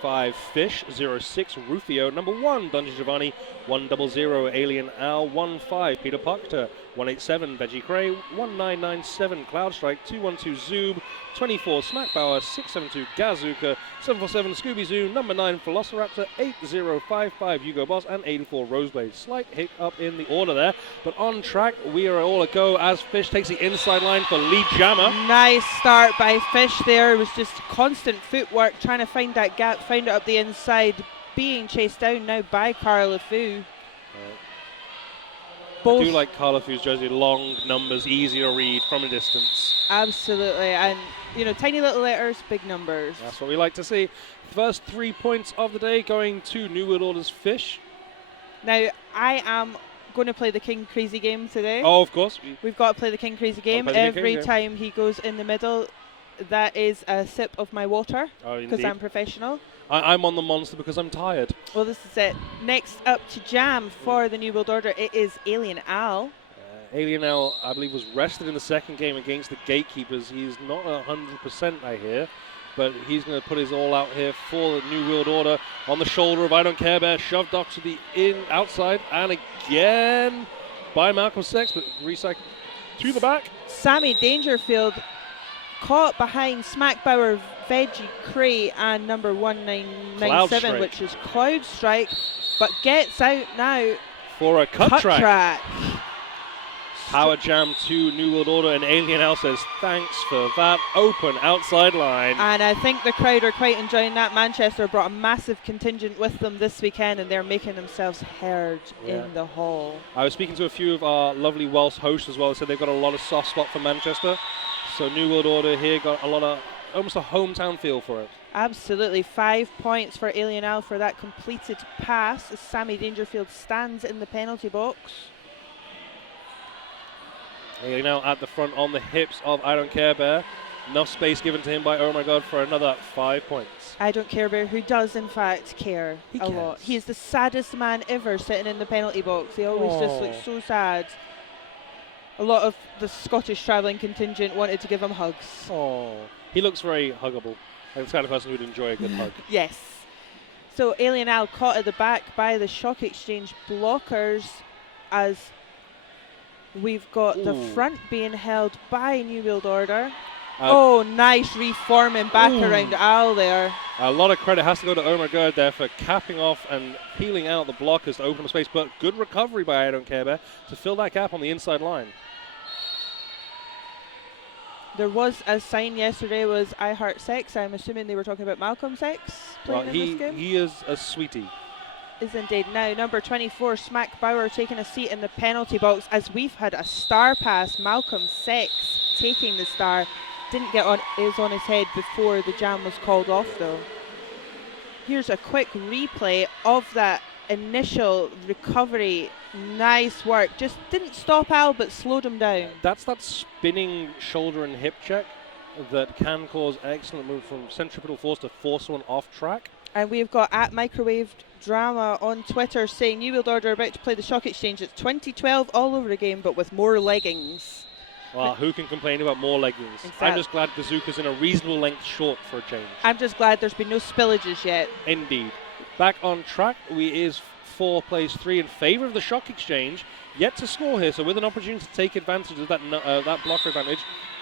05 Fish, 06 Rufio, number 1 Dungeon Giovanni, 100 Alien Al, 15 Peter Puckter, 187 Veggie Cray, 1997 Cloudstrike, 212 Zoob, 24 Smackbauer, 672 Gazuka, 747 Scooby Zoo, number 9 Velociraptor, 8055 Hugo Boss, and 84 Roseblade. Slight hiccup in the order there, but on track we are all a go as Fish takes the inside line for Lee Jammer. Nice start by Fish there. It was just constant footwork trying to find that gap, find it up the inside, being chased down now by Carl LeFou. I do like Carl LeFou's jersey, long numbers, easy to read from a distance. Absolutely, and you know, tiny little letters, big numbers. That's what we like to see. First 3 points of the day going to New World Order's Fish. Now, I am going to play the King Crazy game today. Oh, of course. We've got to play the King Crazy game. Every time he goes in the middle, that is a sip of my water, because I'm professional. I'm on the monster because I'm tired. Well, this is it. Next up to jam for the New World Order, it is Alien Al. Alien Al, I believe, was rested in the second game against the Gatekeepers. He's not 100%, I hear, but he's going to put his all out here for the New World Order on the shoulder of I Don't Care Bear, shoved off to the outside, and again by Malcolm Sex, but recycled to the back. Sammy Dangerfield caught behind Smackbauer, Veggie Cray, and number 1997, which is Cloudstrike, but gets out now for a cut track. Power jam to New World Order, and Alien Al says thanks for that open outside line. And I think the crowd are quite enjoying that. Manchester brought a massive contingent with them this weekend, and they're making themselves heard in the hall. I was speaking to a few of our lovely Welsh hosts as well. They said they've got a lot of soft spot for Manchester. So New World Order here got a lot of, almost a hometown feel for it. Absolutely. 5 points for Alien Al for that completed pass as Sammy Dangerfield stands in the penalty box. Alien Al at the front on the hips of I Don't Care Bear. Enough space given to him by Oh My God for another 5 points. I Don't Care Bear, who does in fact care a lot. He is the saddest man ever sitting in the penalty box. He always just looks so sad. A lot of the Scottish travelling contingent wanted to give him hugs. Oh, he looks very huggable. Like the kind of person who would enjoy a good hug. Yes. So Alien Al caught at the back by the Shock Exchange blockers as we've got the front being held by New World Order. Nice reforming back around Al there. A lot of credit has to go to Omar Gerd there for capping off and peeling out the blockers to open the space, but good recovery by I Don't Care Bear to fill that gap on the inside line. There was a sign yesterday, was I Heart Sex. I'm assuming they were talking about Malcolm Sex playing in this game. He is a sweetie. Is indeed. Now, number 24, Smackbauer taking a seat in the penalty box as we've had a star pass. Malcolm Sex taking the star. Didn't get on his head before the jam was called off, though. Here's a quick replay of that initial recovery. Nice work. Just didn't stop Al, but slowed him down. That's that spinning shoulder and hip check that can cause excellent move from centripetal force to force someone off track. And we've got at Microwave Drama on Twitter saying New World Order about to play the Shock Exchange. It's 2012 all over again, but with more leggings. Well, who can complain about more leggings? Exactly. I'm just glad Gazuka's in a reasonable length short for a change. I'm just glad there's been no spillages yet. Indeed. Back on track, is 4 plays 3 in favour of the Shock Exchange. Yet to score here, so with an opportunity to take advantage of that blocker advantage.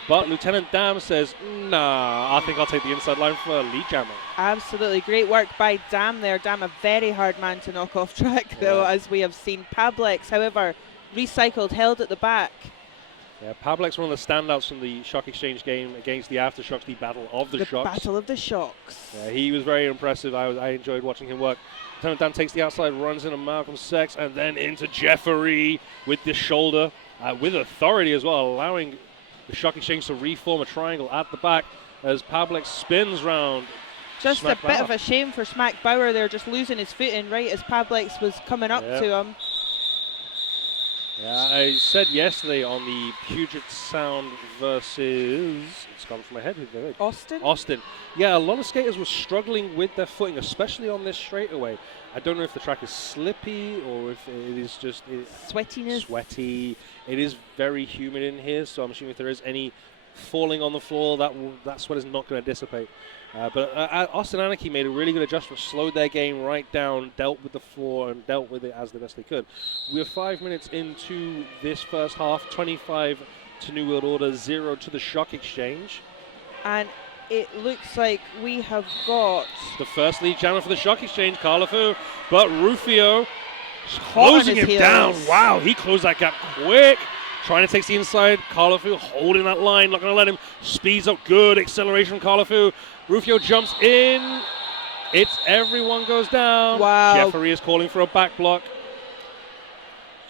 But Lieutenant Dam says, nah, I think I'll take the inside line for Lee Jammer. Absolutely. Great work by Dam there. Dam, a very hard man to knock off track, though, as we have seen. Pablex, however, recycled, held at the back. Yeah, Pablex, one of the standouts from the Shock Exchange game against the Aftershocks, the Battle of the Shocks. The Battle of the Shocks. Yeah, he was very impressive. I enjoyed watching him work. Lieutenant Dan takes the outside, runs into Malcolm Sex, and then into Jeffery with the shoulder, with authority as well, allowing the Shock Exchange to reform a triangle at the back as Pablex spins round. Just a bit of a shame for Smackbauer there, just losing his footing right as Pablex was coming up to him. Yeah, I said yesterday on the Puget Sound versus, it's gone from my head. Austin. Yeah, a lot of skaters were struggling with their footing, especially on this straightaway. I don't know if the track is slippy or if it is just sweatiness. Sweaty. It is very humid in here, so I'm assuming if there is any falling on the floor. That sweat is not going to dissipate. But Austin Anarchy made a really good adjustment, slowed their game right down, dealt with the floor, and dealt with it as the best they could. We are 5 minutes into this first half, 25 to New World Order, 0 to the Shock Exchange. And it looks like we have got the first lead jammer for the Shock Exchange, Carlafu, but Rufio closing him down. Wow, he closed that gap quick. Trying to take the inside, Carlafu holding that line, not going to let him. Speeds up, good acceleration from Carlafu. Rufio jumps in. Everyone goes down. Wow. Jeffrey is calling for a back block.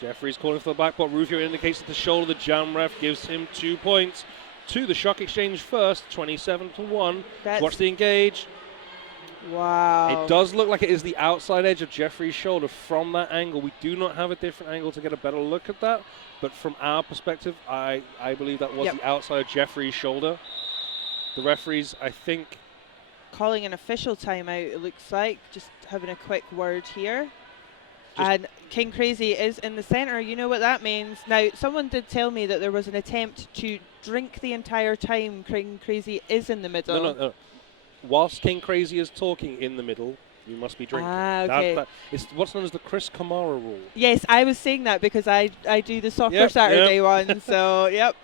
Jeffrey's calling for the back block. Rufio indicates that the shoulder. The jam ref gives him 2 points to the Shock Exchange first, 27-1. Watch the engage. Wow. It does look like it is the outside edge of Jeffrey's shoulder from that angle. We do not have a different angle to get a better look at that, but from our perspective, I believe that was the outside of Jeffrey's shoulder. The referees, I think, calling an official timeout, it looks like. Just having a quick word here. And King Crazy is in the center. You know what that means. Now, someone did tell me that there was an attempt to drink the entire time King Crazy is in the middle. No. Whilst King Crazy is talking in the middle, you must be drinking. Okay. It's what's known as the Chris Kamara rule. Yes, I was saying that because I do the Soccer Saturday one. So, yep.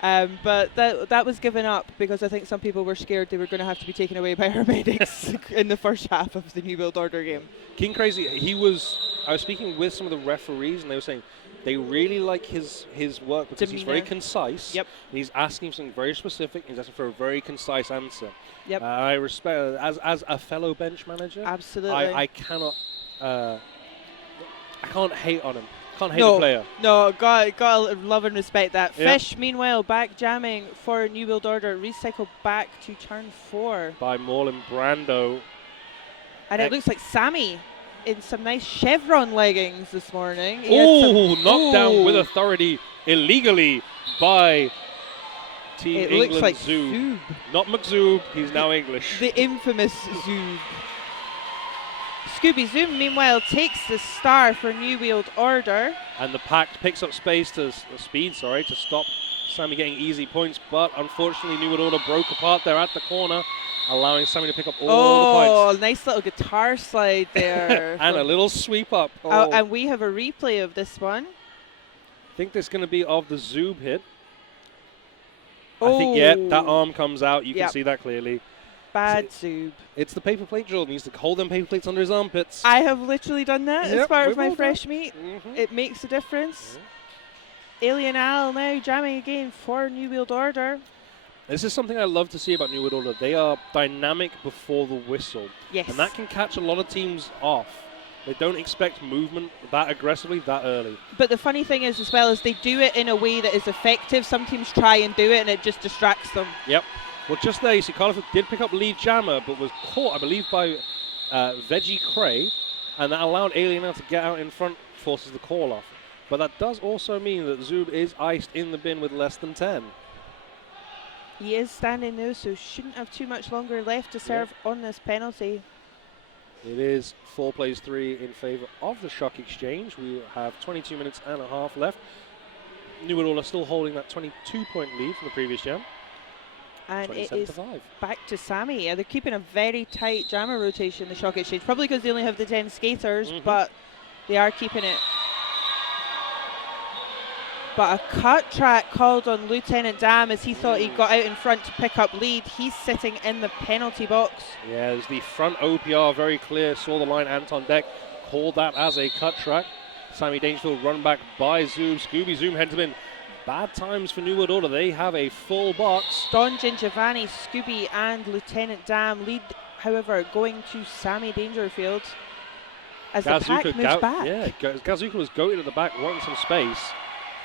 But that was given up because I think some people were scared they were going to have to be taken away by our medics in the first half of the New World Order game. King Crazy, I was speaking with some of the referees, and they were saying they really like his work because he's very concise. Yep. And he's asking something very specific. He's asking for a very concise answer. Yep. I respect as a fellow bench manager. Absolutely. I cannot. I can't hate on him. Can't hate the player. No, gotta love and respect that. Yep. Fish, meanwhile, back jamming for New World Order. Recycle back to turn 4. By Morlin Brando. And it looks like Sammy in some nice chevron leggings this morning. Oh, knocked down with authority illegally by Team it England. Looks like Zoob. Not McZoob, he's now English. The infamous Zoob. Scooby Zoom, meanwhile, takes the star for New World Order. And the Pact picks up speed to stop Sammy getting easy points. But unfortunately, New World Order broke apart there at the corner, allowing Sammy to pick up all the points. Oh, nice little guitar slide there. And a little sweep up. And we have a replay of this one. I think this is going to be of the Zoob hit. I think, that arm comes out. You can see that clearly. Bad Zoob. It's the paper plate drill. He needs to hold them paper plates under his armpits. I have literally done that as part of my fresh meat. Mm-hmm. It makes a difference. Alien Al now jamming again for New World Order. This is something I love to see about New World Order. They are dynamic before the whistle. Yes. And that can catch a lot of teams off. They don't expect movement that aggressively that early. But the funny thing is, as well, is they do it in a way that is effective. Some teams try and do it, and it just distracts them. Yep. Well, just there, you see, Cardiff did pick up lead jammer, but was caught, I believe, by Veggie Cray, and that allowed Alien Al to get out in front, forces the call off. But that does also mean that Zoob is iced in the bin with less than 10. He is standing though, so shouldn't have too much longer left to serve on this penalty. It is 4 plays 3 in favour of the Shock Exchange. We have 22 minutes and a half left. New World Order still holding that 22-point lead from the previous jam. And it is back to Sammy. They're keeping a very tight jammer rotation, the Shock Exchange. Probably because they only have the 10 skaters, but they are keeping it. But a cut track called on Lieutenant Dam as he thought he got out in front to pick up lead. He's sitting in the penalty box. Yeah, there's the front OPR, very clear. Saw the line, Anton Deck called that as a cut track. Sammy Dangerfield run back by Zoom. Scooby Zoom heads him in. Bad times for New World Order. They have a full box. Don Giovanni, Scooby and Lieutenant Dam lead, however, going to Sammy Dangerfield as the pack moves back. Yeah, Gazuka was goated at the back, wanting some space.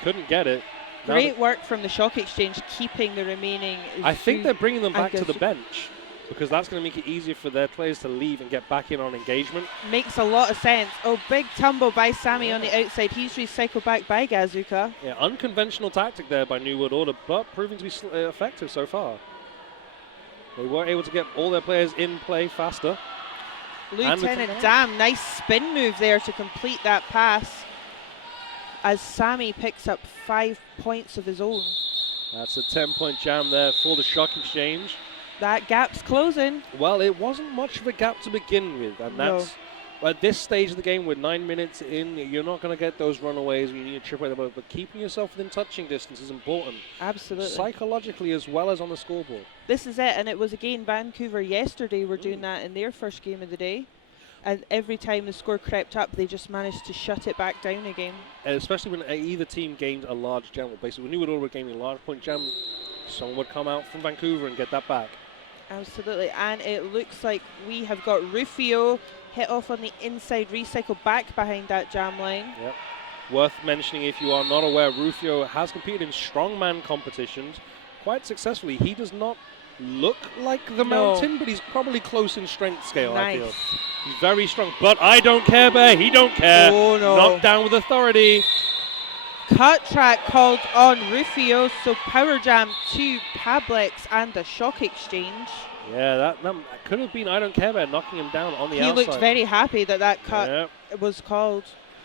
Couldn't get it. Great work from the Shock Exchange, keeping the remaining. I think they're bringing them back to the bench because that's going to make it easier for their players to leave and get back in on engagement. Makes a lot of sense. Oh, big tumble by Sammy on the outside. He's recycled back by Gazuka. Yeah, unconventional tactic there by New World Order, but proving to be effective so far. They were able to get all their players in play faster. Lieutenant Dam, nice spin move there to complete that pass as Sammy picks up 5 points of his own. That's a 10-point jam there for the shock exchange. That gap's closing. Well, it wasn't much of a gap to begin with, and that's at this stage of the game, with 9 minutes in, you're not going to get those runaways. You need to chip away the ball, but keeping yourself within touching distance is important. Absolutely. Psychologically as well as on the scoreboard. This is it, and it was again Vancouver yesterday were doing that in their first game of the day. And every time the score crept up, they just managed to shut it back down again. Especially when either team gained a large jam. Basically, when New World were gaining a large point jam, someone would come out from Vancouver and get that back. Absolutely, and it looks like we have got Rufio hit off on the inside, recycle back behind that jam line. Yep. Worth mentioning, if you are not aware, Rufio has competed in strongman competitions quite successfully. He does not look like the mountain, but he's probably close in strength scale, I feel. He's very strong, but I don't care, Bear. He don't care. Oh, no. Knocked down with authority. Cut track called on Rufio, so power jam to Pablex and the shock exchange. Yeah, that could have been I don't care, Bear knocking him down on the outside. He looked very happy that cut was called.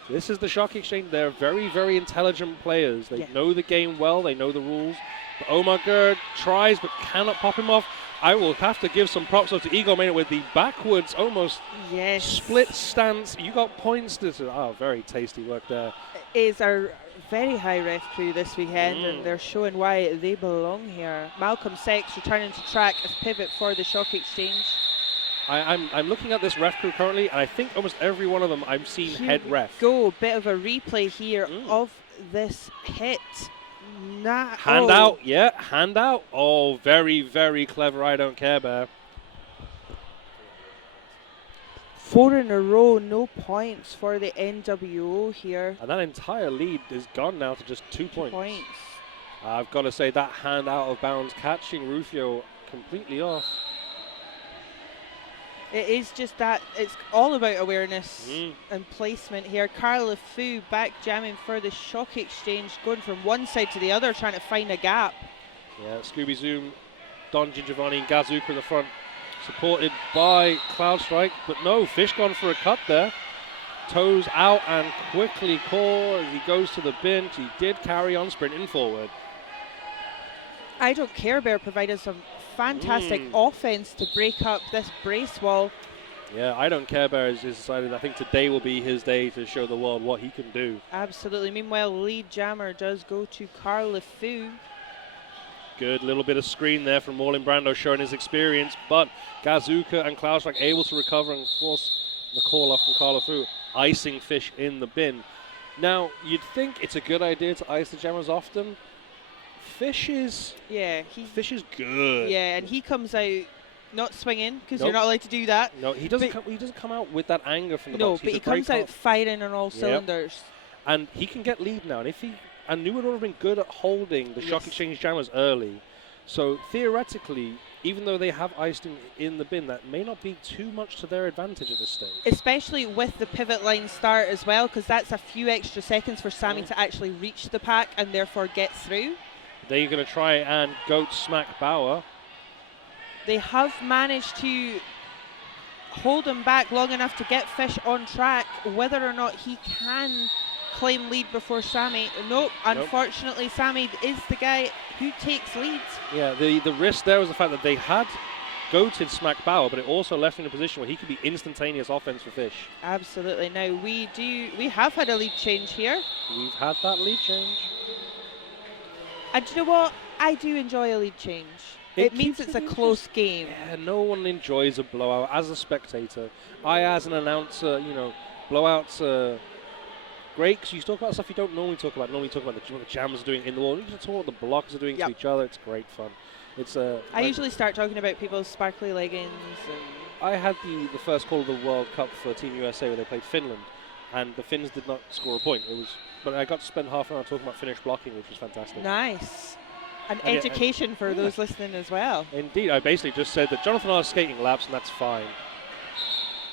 This is the shock exchange. They're very, very intelligent players. They know the game well. They know the rules. But Omar Gerd tries but cannot pop him off. I will have to give some props up to Igor Maynard with the backwards, almost split stance. You got points. Very tasty work there. It is our very high ref crew this weekend, and they're showing why they belong here. Malcolm Sex returning to track as pivot for the shock exchange. I'm looking at this ref crew currently, and I think almost every one of them I've seen head ref. Bit of a replay here of this hit. Hand out. Oh, very, very clever. I don't care, Bear. 4 in a row, no points for the NWO here. And that entire lead is gone now to just 2 points. I've got to say that hand out of bounds, catching Rufio completely off. It is just that, it's all about awareness and placement here. Carl LeFou back jamming for the shock exchange, going from one side to the other, trying to find a gap. Yeah, Scooby Zoom, Don Giovanni and Gazuka in the front, supported by Cloud Strike, but no, Fish gone for a cut there. Toes out and quickly caught as he goes to the bin. He did carry on sprinting forward. I don't care, Bear provided some fantastic offense to break up this brace wall. Yeah, I don't care, Bear has decided I think today will be his day to show the world what he can do. Absolutely. Meanwhile, lead jammer does go to Carl LeFou. Good little bit of screen there from Marlon Brando showing his experience, but Gazuka and Klausrak able to recover and force the call off from Carl LeFou, icing Fish in the bin. Now, you'd think it's a good idea to ice the jammers often. Fish is good. Yeah, and he comes out not swinging because you're not allowed to do that. No, he doesn't come out with that anger from the box. No, but he comes out firing on all cylinders. And he can get lead now. And New would have been good at holding the shock exchange jammers early. So theoretically, even though they have iced in the bin, that may not be too much to their advantage at this stage. Especially with the pivot line start as well, because that's a few extra seconds for Sammy to actually reach the pack and therefore get through. They're going to try and goat smack Bauer. They have managed to hold him back long enough to get Fish on track. Whether or not he can claim lead before Sammy, nope. Unfortunately, Sammy is the guy who takes leads. Yeah, the risk there was the fact that they had goated smack Bauer, but it also left him in a position where he could be instantaneous offense for Fish. Absolutely. Now we have had a lead change here. We've had that lead change. And do you know what? I do enjoy a lead change. It means it's a close game. Yeah, no one enjoys a blowout. As a spectator, as an announcer, blowouts are great because you talk about stuff you don't normally talk about. Normally talk about what the Jams are doing in the wall. You can talk about what the blockers are doing to each other. It's great fun. I usually start talking about people's sparkly leggings. I had the first call of the World Cup for Team USA where they played Finland, and the Finns did not score a point. But I got to spend half an hour talking about Finnish blocking, which was fantastic. Nice. An education for those listening as well. Indeed. I basically just said that Jonathan R is skating laps, and that's fine.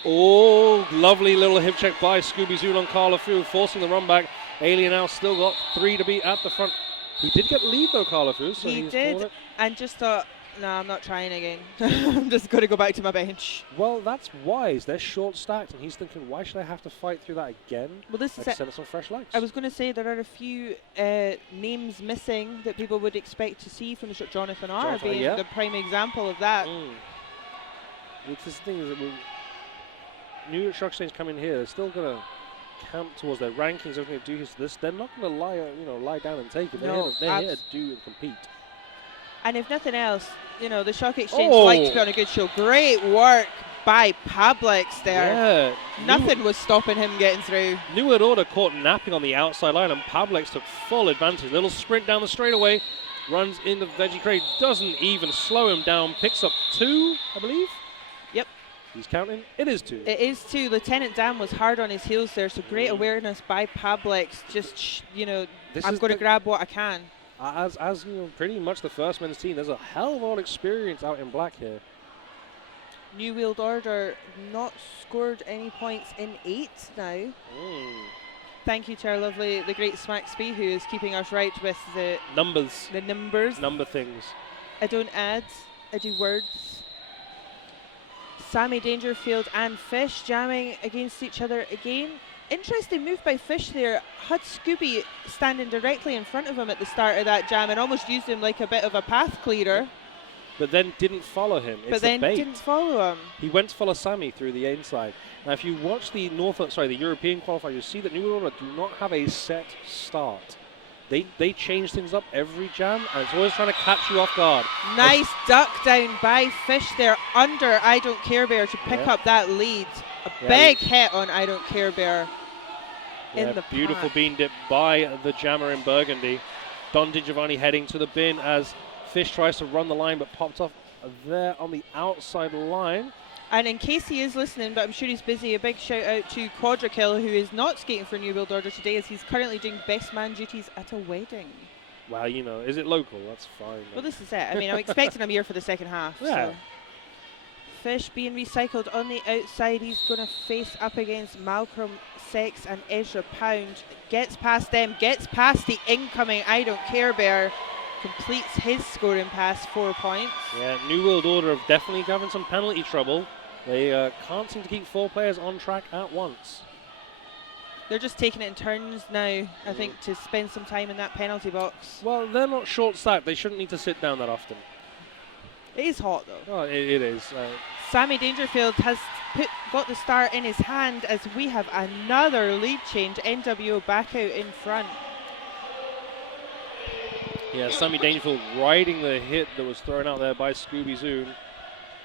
Oh, lovely little hip check by Scooby Zoon on Carl LeFou, forcing the run back. Alien now still got 3 to beat at the front. He did get lead though, Carl LeFou. So he did, and just a No, I'm not trying again. I'm just going to go back to my bench. Well, that's wise. They're short stacked, and he's thinking, why should I have to fight through that again? Well, this is Let's send us some fresh legs. I was going to say there are a few names missing that people would expect to see from the shot. Jonathan R. being the prime example of that. It's this thing is that New York Stock Exchange come in here, they're still going to count towards their rankings, everything they do this. They're not going to lie down and take it. No, they're here to do and compete. And if nothing else, the Stock Exchange like to put on a good show. Great work by Pavlix there. Yeah. Nothing was stopping him getting through. New World Order caught napping on the outside line, and Pavlix took full advantage. Little sprint down the straightaway, runs into Veggie Cray, doesn't even slow him down, picks up 2, I believe. Yep. He's counting. It is 2. It is 2. Lieutenant Dan was hard on his heels there, so great awareness by Pavlix. Just, I'm going to grab what I can. As pretty much the first men's team, there's a hell of a lot of experience out in black here. New World Order not scored any points in 8 now. Thank you to our lovely, the great Smacksby, who is keeping us right with the numbers. The numbers. Number things. I don't add, I do words. Sammy Dangerfield and Fish jamming against each other again. Interesting move by Fish there. Had Scooby standing directly in front of him at the start of that jam and almost used him like a bit of a path clearer. But then didn't follow him. But then didn't follow him. He went to follow Sammy through the inside. Now, if you watch the the European qualifier, you see that New World Order do not have a set start. They change things up every jam, and it's always trying to catch you off guard. Nice duck down by Fish there under I Don't Care Bear to pick up that lead. A big hit on I Don't Care Bear in the beautiful pack. bean dip by the jammer in Burgundy. Don DiGiovanni heading to the bin as Fish tries to run the line, but popped off there on the outside line. And in case he is listening, but I'm sure he's busy, a big shout out to Quadrakill, who is not skating for New World Order today, as he's currently doing best man duties at a wedding. Well, is it local? That's fine. Well, this is it. I mean, I'm expecting him here for the second half. Yeah. So. Fish being recycled on the outside. He's going to face up against Malcolm Sex and Ezra Pound. Gets past them, gets past the incoming I Don't Care Bear. Completes his scoring pass, 4 points. Yeah, New World Order have definitely having some penalty trouble. They can't seem to keep 4 players on track at once. They're just taking it in turns now, I think, to spend some time in that penalty box. Well, they're not short-stacked. They shouldn't need to sit down that often. It is hot, though. Oh, it is. Sammy Dangerfield has got the start in his hand as we have another lead change. NWO back out in front. Yeah, Sammy Dangerfield riding the hit that was thrown out there by Scooby Zoon.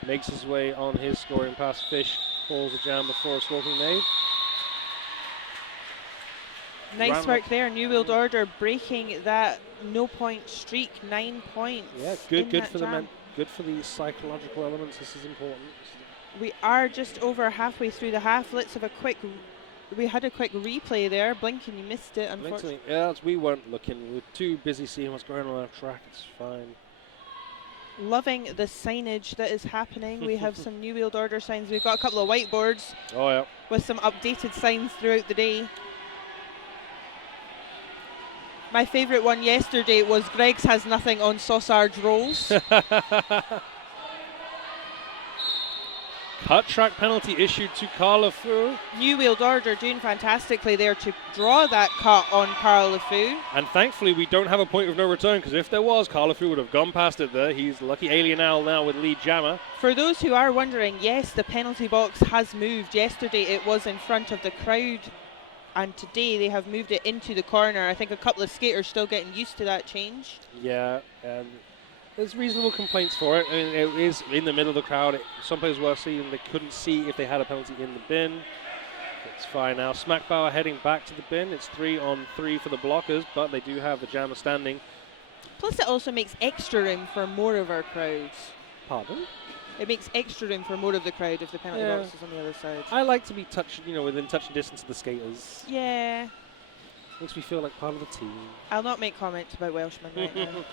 Makes his way on his scoring pass. Fish calls a jam before a stalking made. Nice work there. New World Order breaking that no-point streak, 9 points. Yeah, good for the men. Good for the psychological elements. This is important. We are just over halfway through the half. Let's have a quick. We had a quick replay there. Blinking, you missed it, unfortunately. Yeah, we weren't looking. We were too busy seeing what's going on our track. It's fine. Loving the signage that is happening. We have some New World Order signs. We've got a couple of whiteboards. Oh, yeah. With some updated signs throughout the day. My favourite one yesterday was Greg's has nothing on sausage rolls. Cut track penalty issued to Carl LeFou. New World Order doing fantastically there to draw that cut on Carl LeFou. And thankfully we don't have a point of no return, because if there was, Carl LeFou would have gone past it there. He's lucky Alien Owl now with lead jammer. For those who are wondering, yes, the penalty box has moved. Yesterday it was in front of the crowd, and today they have moved it into the corner. I think a couple of skaters still getting used to that change. Yeah, and there's reasonable complaints for it. I mean, it is in the middle of the crowd. Some players were seeing they couldn't see if they had a penalty in the bin. It's fine now. Smackbauer heading back to the bin. It's 3-on-3 for the blockers, but they do have the jammer standing. Plus it also makes extra room for more of our crowds. Pardon? It makes extra room for more of the crowd if the penalty box is on the other side. I like to be within touching distance of the skaters. Yeah. Makes me feel like part of the team. I'll not make comments about Welshmen right now.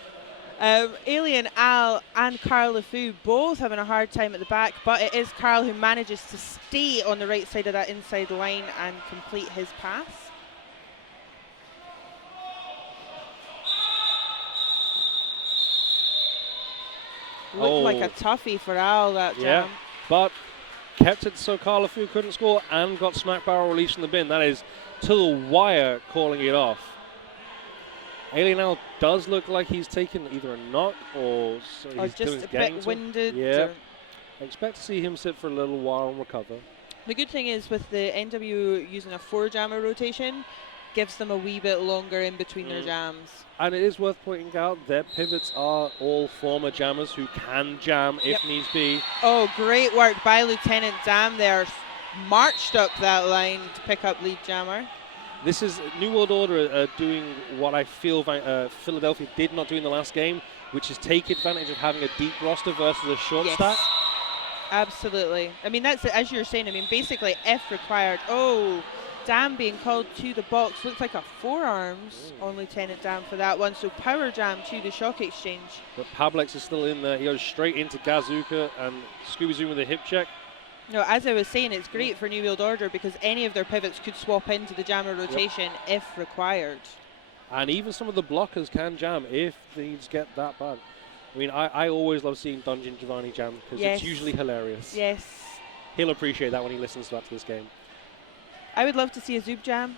Alien Al and Carl LeFou both having a hard time at the back, but it is Carl who manages to stay on the right side of that inside line and complete his pass. Looked like a toughie for Al, that Yeah, jam. but kept it so Carlafu couldn't score and got smack barrel released from the bin. That is to the wire calling it off. Alien Al does look like he's taken either a knock or he's just a bit winded. Yeah. I expect to see him sit for a little while and recover. The good thing is with the NW using a 4-jammer rotation, gives them a wee bit longer in between their jams. And it is worth pointing out their pivots are all former jammers who can jam if needs be. Oh, great work by Lieutenant Dam there. Marched up that line to pick up lead jammer. This is New World Order doing what I feel Philadelphia did not do in the last game, which is take advantage of having a deep roster versus a short stack. Absolutely. I mean, that's it, as you're saying. I mean, basically, if required. Oh, Dam being called to the box. Looks like a forearms on Lieutenant Dam for that one. So power jam to the shock exchange. But Pablex is still in there. He goes straight into Gazuka and Scooby Zoom with a hip check. No, as I was saying, it's great for New World Order because any of their pivots could swap into the jammer rotation if required. And even some of the blockers can jam if things get that bad. I mean, I always love seeing Dungeon Giovanni jam because it's usually hilarious. Yes. He'll appreciate that when he listens back to this game. I would love to see a Zoob jam.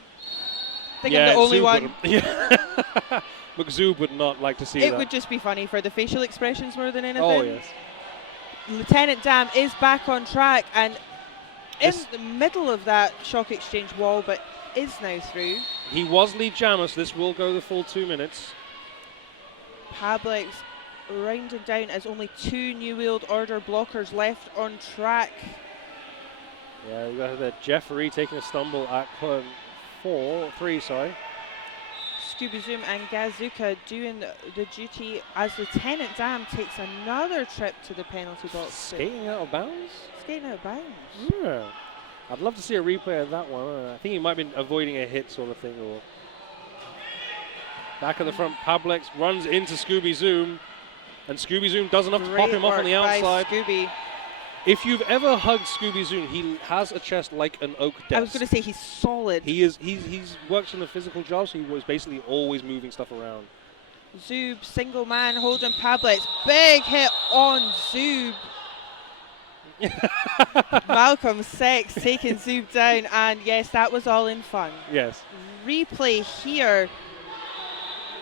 I think I'm the only one. McZoob would not like to see that. It would just be funny for the facial expressions more than anything. Oh, yes. Lieutenant Dam is back on track and in the middle of that shock exchange wall, but is now through. He was lead jammer, so this will go the full 2 minutes. Pablex rounding down as only 2 New World Order blockers left on track. Yeah, you got the Jeffrey taking a stumble at 3, sorry. Scooby Zoom and Gazuka doing the duty as Lieutenant Dam takes another trip to the penalty box. Skating out of bounds? Skating out of bounds. Yeah. I'd love to see a replay of that one. I think he might have been avoiding a hit sort of thing. Or back at the front, Pablex runs into Scooby Zoom, and Scooby Zoom does enough to pop him off on the outside. Scooby. If you've ever hugged Scooby Zoom, he has a chest like an oak desk. I was going to say he's solid. He's works in a physical job, so he was basically always moving stuff around. Zoob, single man holding Pablex. Big hit on Zoob. Malcolm Sex taking Zoob down, and yes, that was all in fun. Yes. Replay here.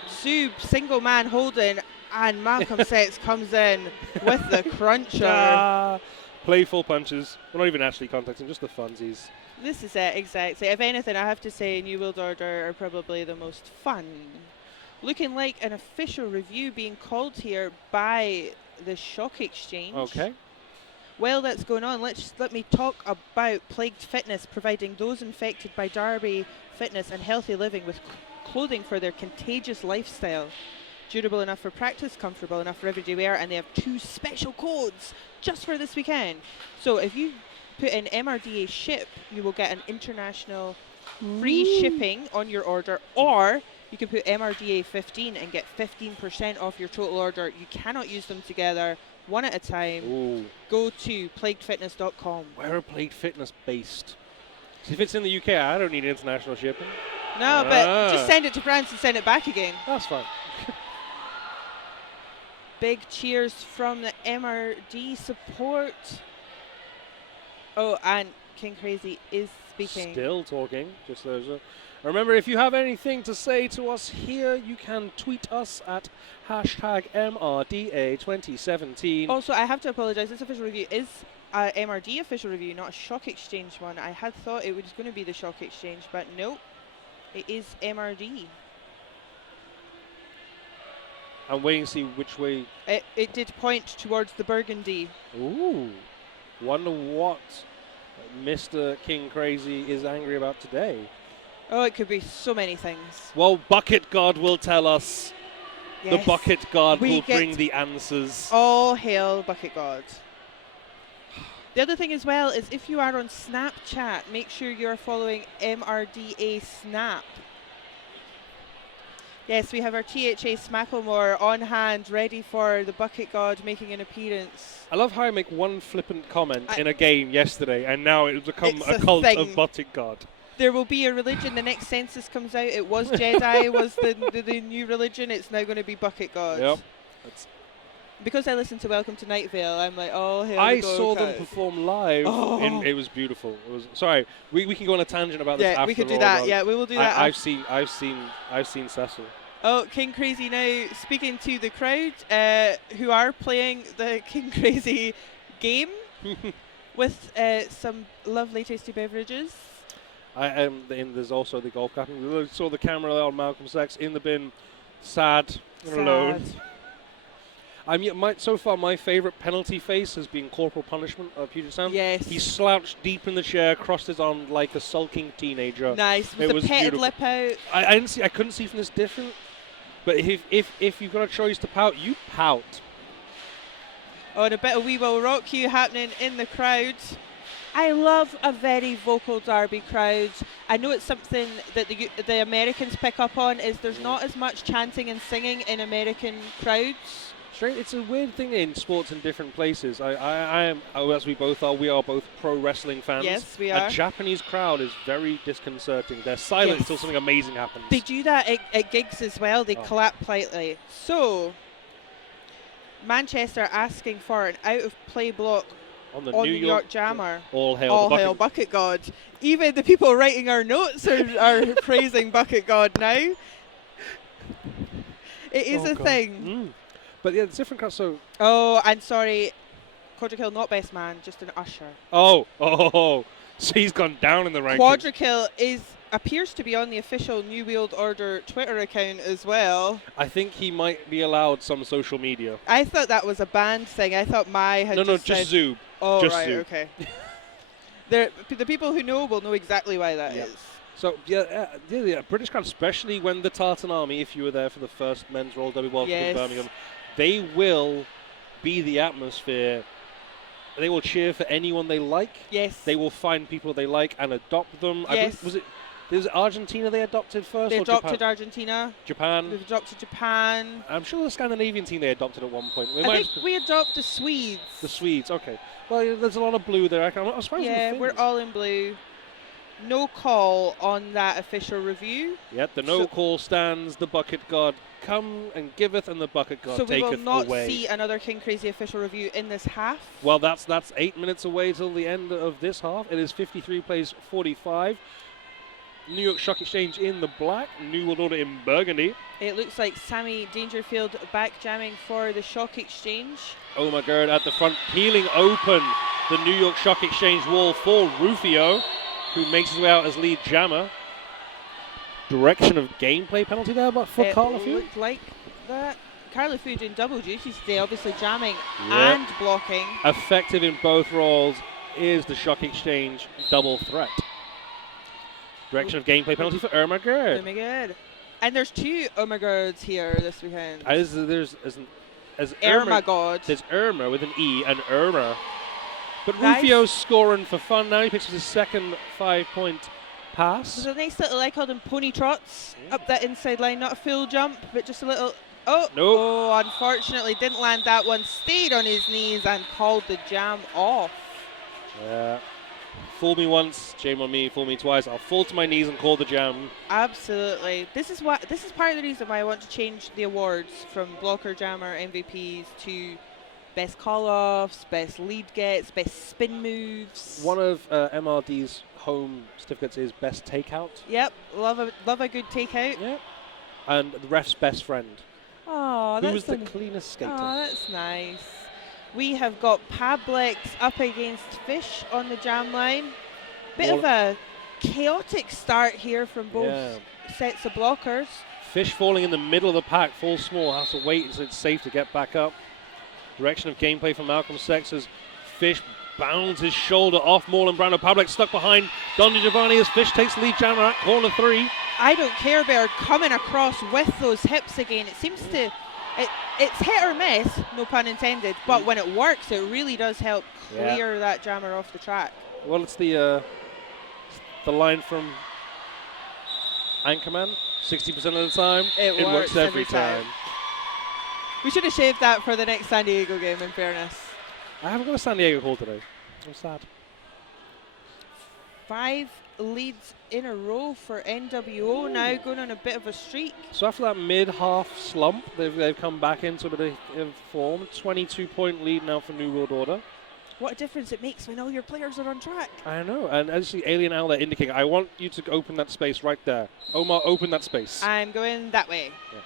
Zoob, single man holding, and Malcolm Sex comes in with the cruncher. Playful punches. We're not even actually contacting, just the funsies. This is it, exactly. If anything, I have to say New World Order are probably the most fun. Looking like an official review being called here by the Shock Exchange. Okay. While that's going on, let me talk about Plagued Fitness, providing those infected by Derby Fitness and healthy living with clothing for their contagious lifestyle. Durable enough for practice, comfortable enough for everyday wear, and they have 2 special codes just for this weekend. So if you put in MRDA ship, you will get an international free shipping on your order, or you can put MRDA 15 and get 15% off your total order. You cannot use them together, one at a time. Ooh. Go to plaguedfitness.com. Where are Plagued Fitness based? If it's in the UK, I don't need international shipping. No, but just send it to France and send it back again. That's fine. Big cheers from the MRD support. Oh, and King Crazy is speaking. Still talking. Just those. Remember, if you have anything to say to us here, you can tweet us at #MRDA2017. Also, I have to apologize. This official review is a MRD official review, not a Shock Exchange one. I had thought it was going to be the Shock Exchange, but nope. It is MRD. I'm waiting to see which way. It did point towards the burgundy. Ooh. Wonder what Mr. King Crazy is angry about today. Oh, it could be so many things. Well, Bucket God will tell us. Yes. The Bucket God We will get bring the answers. All hail Bucket God. The other thing as well is if you are on Snapchat, make sure you're following MRDA Snap. Yes, we have our THA Smacklemore on hand, ready for the Bucket God making an appearance. I love how I make one flippant comment in a game yesterday, and now it's become It's a a cult thing. of Bucket God. There will be a religion. The next census comes out. It was Jedi, was the new religion. It's now going to be Bucket God. Yep. because I listen to Welcome to Night Vale, I'm like, oh, here I we go, saw them crowd. perform live. Oh. It was beautiful. It was sorry. We can go on a tangent about this. Yeah, after we could do all, that. though. Yeah, we will do that. I've seen Cecil. Oh, King Crazy now speaking to the crowd who are playing the King Crazy game with some lovely tasty beverages. And there's also the golf captain. We saw the camera on Malcolm Sex in the bin, sad and alone. So far, my favourite penalty face has been Corporal Punishment of Puget Sound. Yes. He slouched deep in the chair, crossed his arm like a sulking teenager. Nice. With It the was petted beautiful. lip out. I couldn't see from this different. But if you've got a choice to pout, you pout. Oh, and a bit of We Will Rock You happening in the crowd. I love a very vocal Derby crowd. I know it's something that the Americans pick up on, is there's not as much chanting and singing in American crowds. Straight, it's a weird thing in sports in different places. I am, as we both are, we are both pro wrestling fans. Yes, we are. A Japanese crowd is very disconcerting. They're silent Yes. until something amazing happens. They do that at gigs as well. They clap politely. So, Manchester asking for an out-of-play block on the on New the York Jammer. All hail All the hail Bucket God. Even the people writing our notes are praising Bucket God now. It is a God. thing. But yeah, it's different crowds. So Oh, and sorry, Quadrikill not best man, just an usher. so he's gone down in the rankings. Quadrikill appears to be on the official New World Order Twitter account as well. I think he might be allowed some social media. I thought that was a band thing. I thought Mai had Just said, Zoob. Oh, just right, Zoob. okay. The people who know will know exactly why that is. So yeah, British crowd, especially when the Tartan Army, if you were there for the first men's Royal Derby World Cup in Birmingham, they will be the atmosphere. They will cheer for anyone they like. Yes. They will find people they like and adopt them. Yes. Was it Argentina they adopted first? They or adopted Japan? Argentina. Japan. They've adopted Japan. I'm sure the Scandinavian team they adopted at one point. I think we adopt the Swedes. The Swedes, okay. Well, there's a lot of blue there. I'm surprised. Yeah, we're all in blue. No call on that official review. Yep, the no call stands. The Bucket God come and giveth, and the Bucket God so taketh away. So we will not see another King Crazy official review in this half. Well, that's 8 minutes away till the end of this half. It is 53 plays 45. New York Stock Exchange in the black. New World Order in burgundy. It looks like Sammy Dangerfield back jamming for the Stock Exchange. Oh my God, at the front, peeling open the New York Stock Exchange wall for Rufio, who makes his way out as lead jammer. Direction of gameplay penalty there, but for Carla Food? It looked like that. Carla Food in double duties today, obviously jamming and blocking. Effective in both roles is the Stock Exchange double threat. Direction of gameplay penalty for Irma Gerd. And there's two Irma Gerds here this weekend. There's Irma God. There's Irma with an E and Irma. But Rufio's scoring for fun now. He picks up his second 5-point pass. There's a nice little, I called them pony trots up that inside line. Not a full jump, but just a little. Oh, nope. Oh, unfortunately didn't land that one. Stayed on his knees and called the jam off. Yeah. Fool me once, shame on me. Fool me twice, I'll fall to my knees and call the jam. Absolutely. This is part of the reason why I want to change the awards from blocker, jammer, MVPs to best call-offs, best lead gets, best spin moves. One of MRD's home certificates is best takeout. Yep, love a good takeout. Yep. And the ref's best friend. Oh, who was the cleanest skater? Oh, that's nice. We have got Pablex up against Fish on the jam line. Bit of a chaotic start here from both sets of blockers. Fish falling in the middle of the pack, falls small, has to wait until it's safe to get back up. Direction of gameplay from Malcolm Sex as Fish bounds his shoulder off Morland Brando. Pablex stuck behind Don Giovanni as Fish takes the lead jammer at corner 3. I don't care, Baird coming across with those hips again. It seems to... It's hit or miss, no pun intended, but when it works, it really does help clear that jammer off the track. Well, it's the line from Anchorman, 60% of the time. It works every time. We should have shaved that for the next San Diego game, in fairness. I haven't got a San Diego call today. I'm sad. 5 leads in a row for NWO now, going on a bit of a streak. So after that mid-half slump, they've come back into a bit of form. 22-point lead now for New World Order. What a difference it makes when all your players are on track. I know, and as the Alien Owl, they're indicating, I want you to open that space right there. Omar, open that space. I'm going that way. Yeah.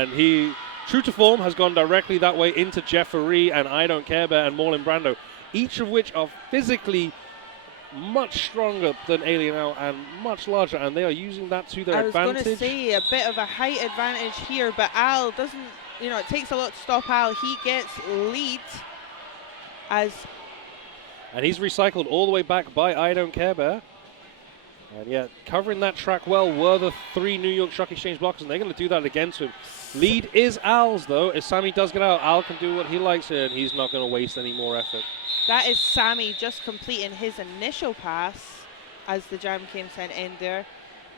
And he, true to form, has gone directly that way into Jeffery and I Don't Care Bear and Marlon Brando, each of which are physically much stronger than Alien Owl and much larger, and they are using that to their advantage. I was going to say a bit of a height advantage here, but Al doesn't, it takes a lot to stop Al. He gets lead and he's recycled all the way back by I Don't Care Bear. And yeah, covering that track well were the 3 New York Stock Exchange blockers, and they're going to do that again to him. Lead is Al's, though. If Sammy does get out, Al can do what he likes here, and he's not going to waste any more effort. That is Sammy just completing his initial pass as the jam came to an end there.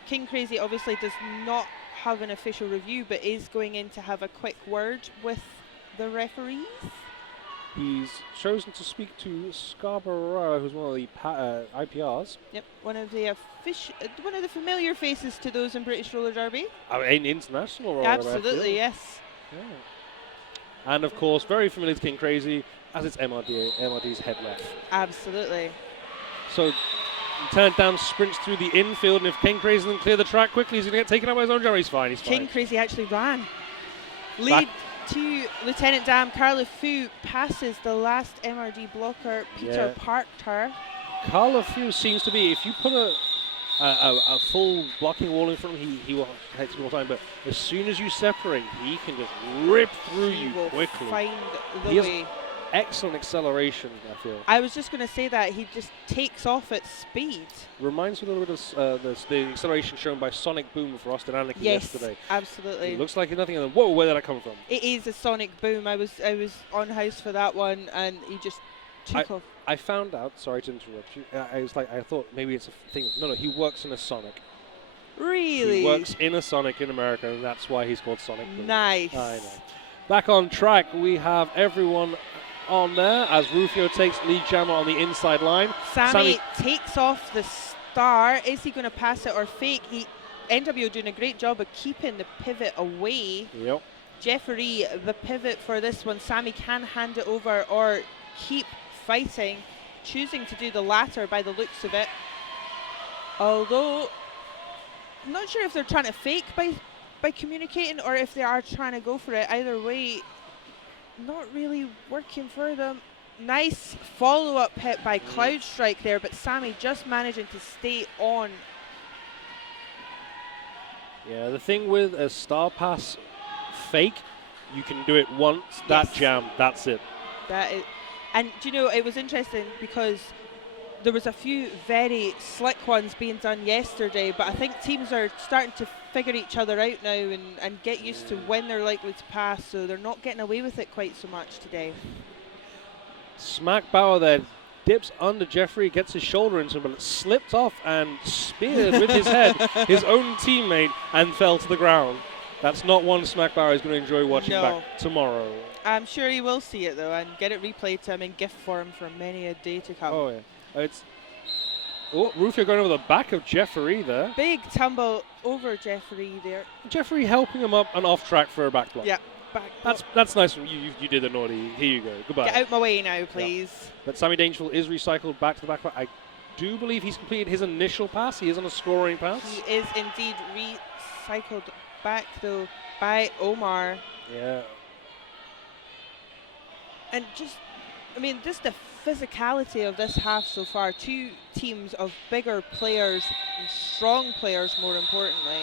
King Crazy obviously does not have an official review, but is going in to have a quick word with the referees. He's chosen to speak to Scarborough, who's one of the IPRs. Yep, one of the familiar faces to those in British Roller Derby. In international roller. Absolutely, yes. Yeah. And of course, very familiar to King Crazy, as it's MRDA's head ref. Absolutely. So, turned down, sprints through the infield, and if King Crazy doesn't clear the track quickly, he's going to get taken out by his own jumper. He's fine. King Crazy actually ran. Lead to Lieutenant Dan. Carla Fu passes the last MRD blocker. Peter parked her. Carla Fu seems to be, if you put a full blocking wall in front of him, he will take some more time, but as soon as you separate, he can just rip through you quickly. Find the way. Excellent acceleration, I feel. I was just going to say that he just takes off at speed. Reminds me a little bit of the acceleration shown by Sonic Boom for Austin Anakin yesterday. Absolutely. It looks like nothing other than, whoa, where did that come from? It is a Sonic Boom. I was on house for that one, and he just took off. I found out, sorry to interrupt you, I thought maybe it's a thing. No, he works in a Sonic. Really? He works in a Sonic in America, and that's why he's called Sonic Boom. Nice. I know. Back on track, we have everyone on there as Rufio takes lead jammer on the inside line. Sammy takes off the star. Is he going to pass it or fake? NWO doing a great job of keeping the pivot away. Yep. Jeffery, the pivot for this one. Sammy can hand it over or keep fighting, choosing to do the latter by the looks of it. Although, I'm not sure if they're trying to fake by communicating or if they are trying to go for it. Either way, not really working for them. Nice follow-up hit by Cloud Strike there, but Sammy just managing to stay on. Yeah, the thing with a Star Pass fake, you can do it once, that jam, that's it. That is, and do you know, it was interesting because there was a few very slick ones being done yesterday, but I think teams are starting to figure each other out now and get used to when they're likely to pass, so they're not getting away with it quite so much today. Smack Bauer there dips under Jeffrey, gets his shoulder into him, but it slipped off and speared with his head his own teammate and fell to the ground. That's not one Smack Bauer is going to enjoy watching back tomorrow. I'm sure he will see it though and get it replayed to him in gift form for many a day to come. Oh yeah. Rufio going over the back of Jeffery there. Big tumble over Jeffery there. Jeffery helping him up and off track for a back block. Yeah, back block. That's nice. You did the naughty. Here you go. Goodbye. Get out my way now, please. Yeah. But Sammy Dangerfield is recycled back to the back block. I do believe he's completed his initial pass. He is on a scoring pass. He is indeed recycled back though by Omar. Yeah. And just the physicality of this half so far. 2 teams of bigger players and strong players, more importantly.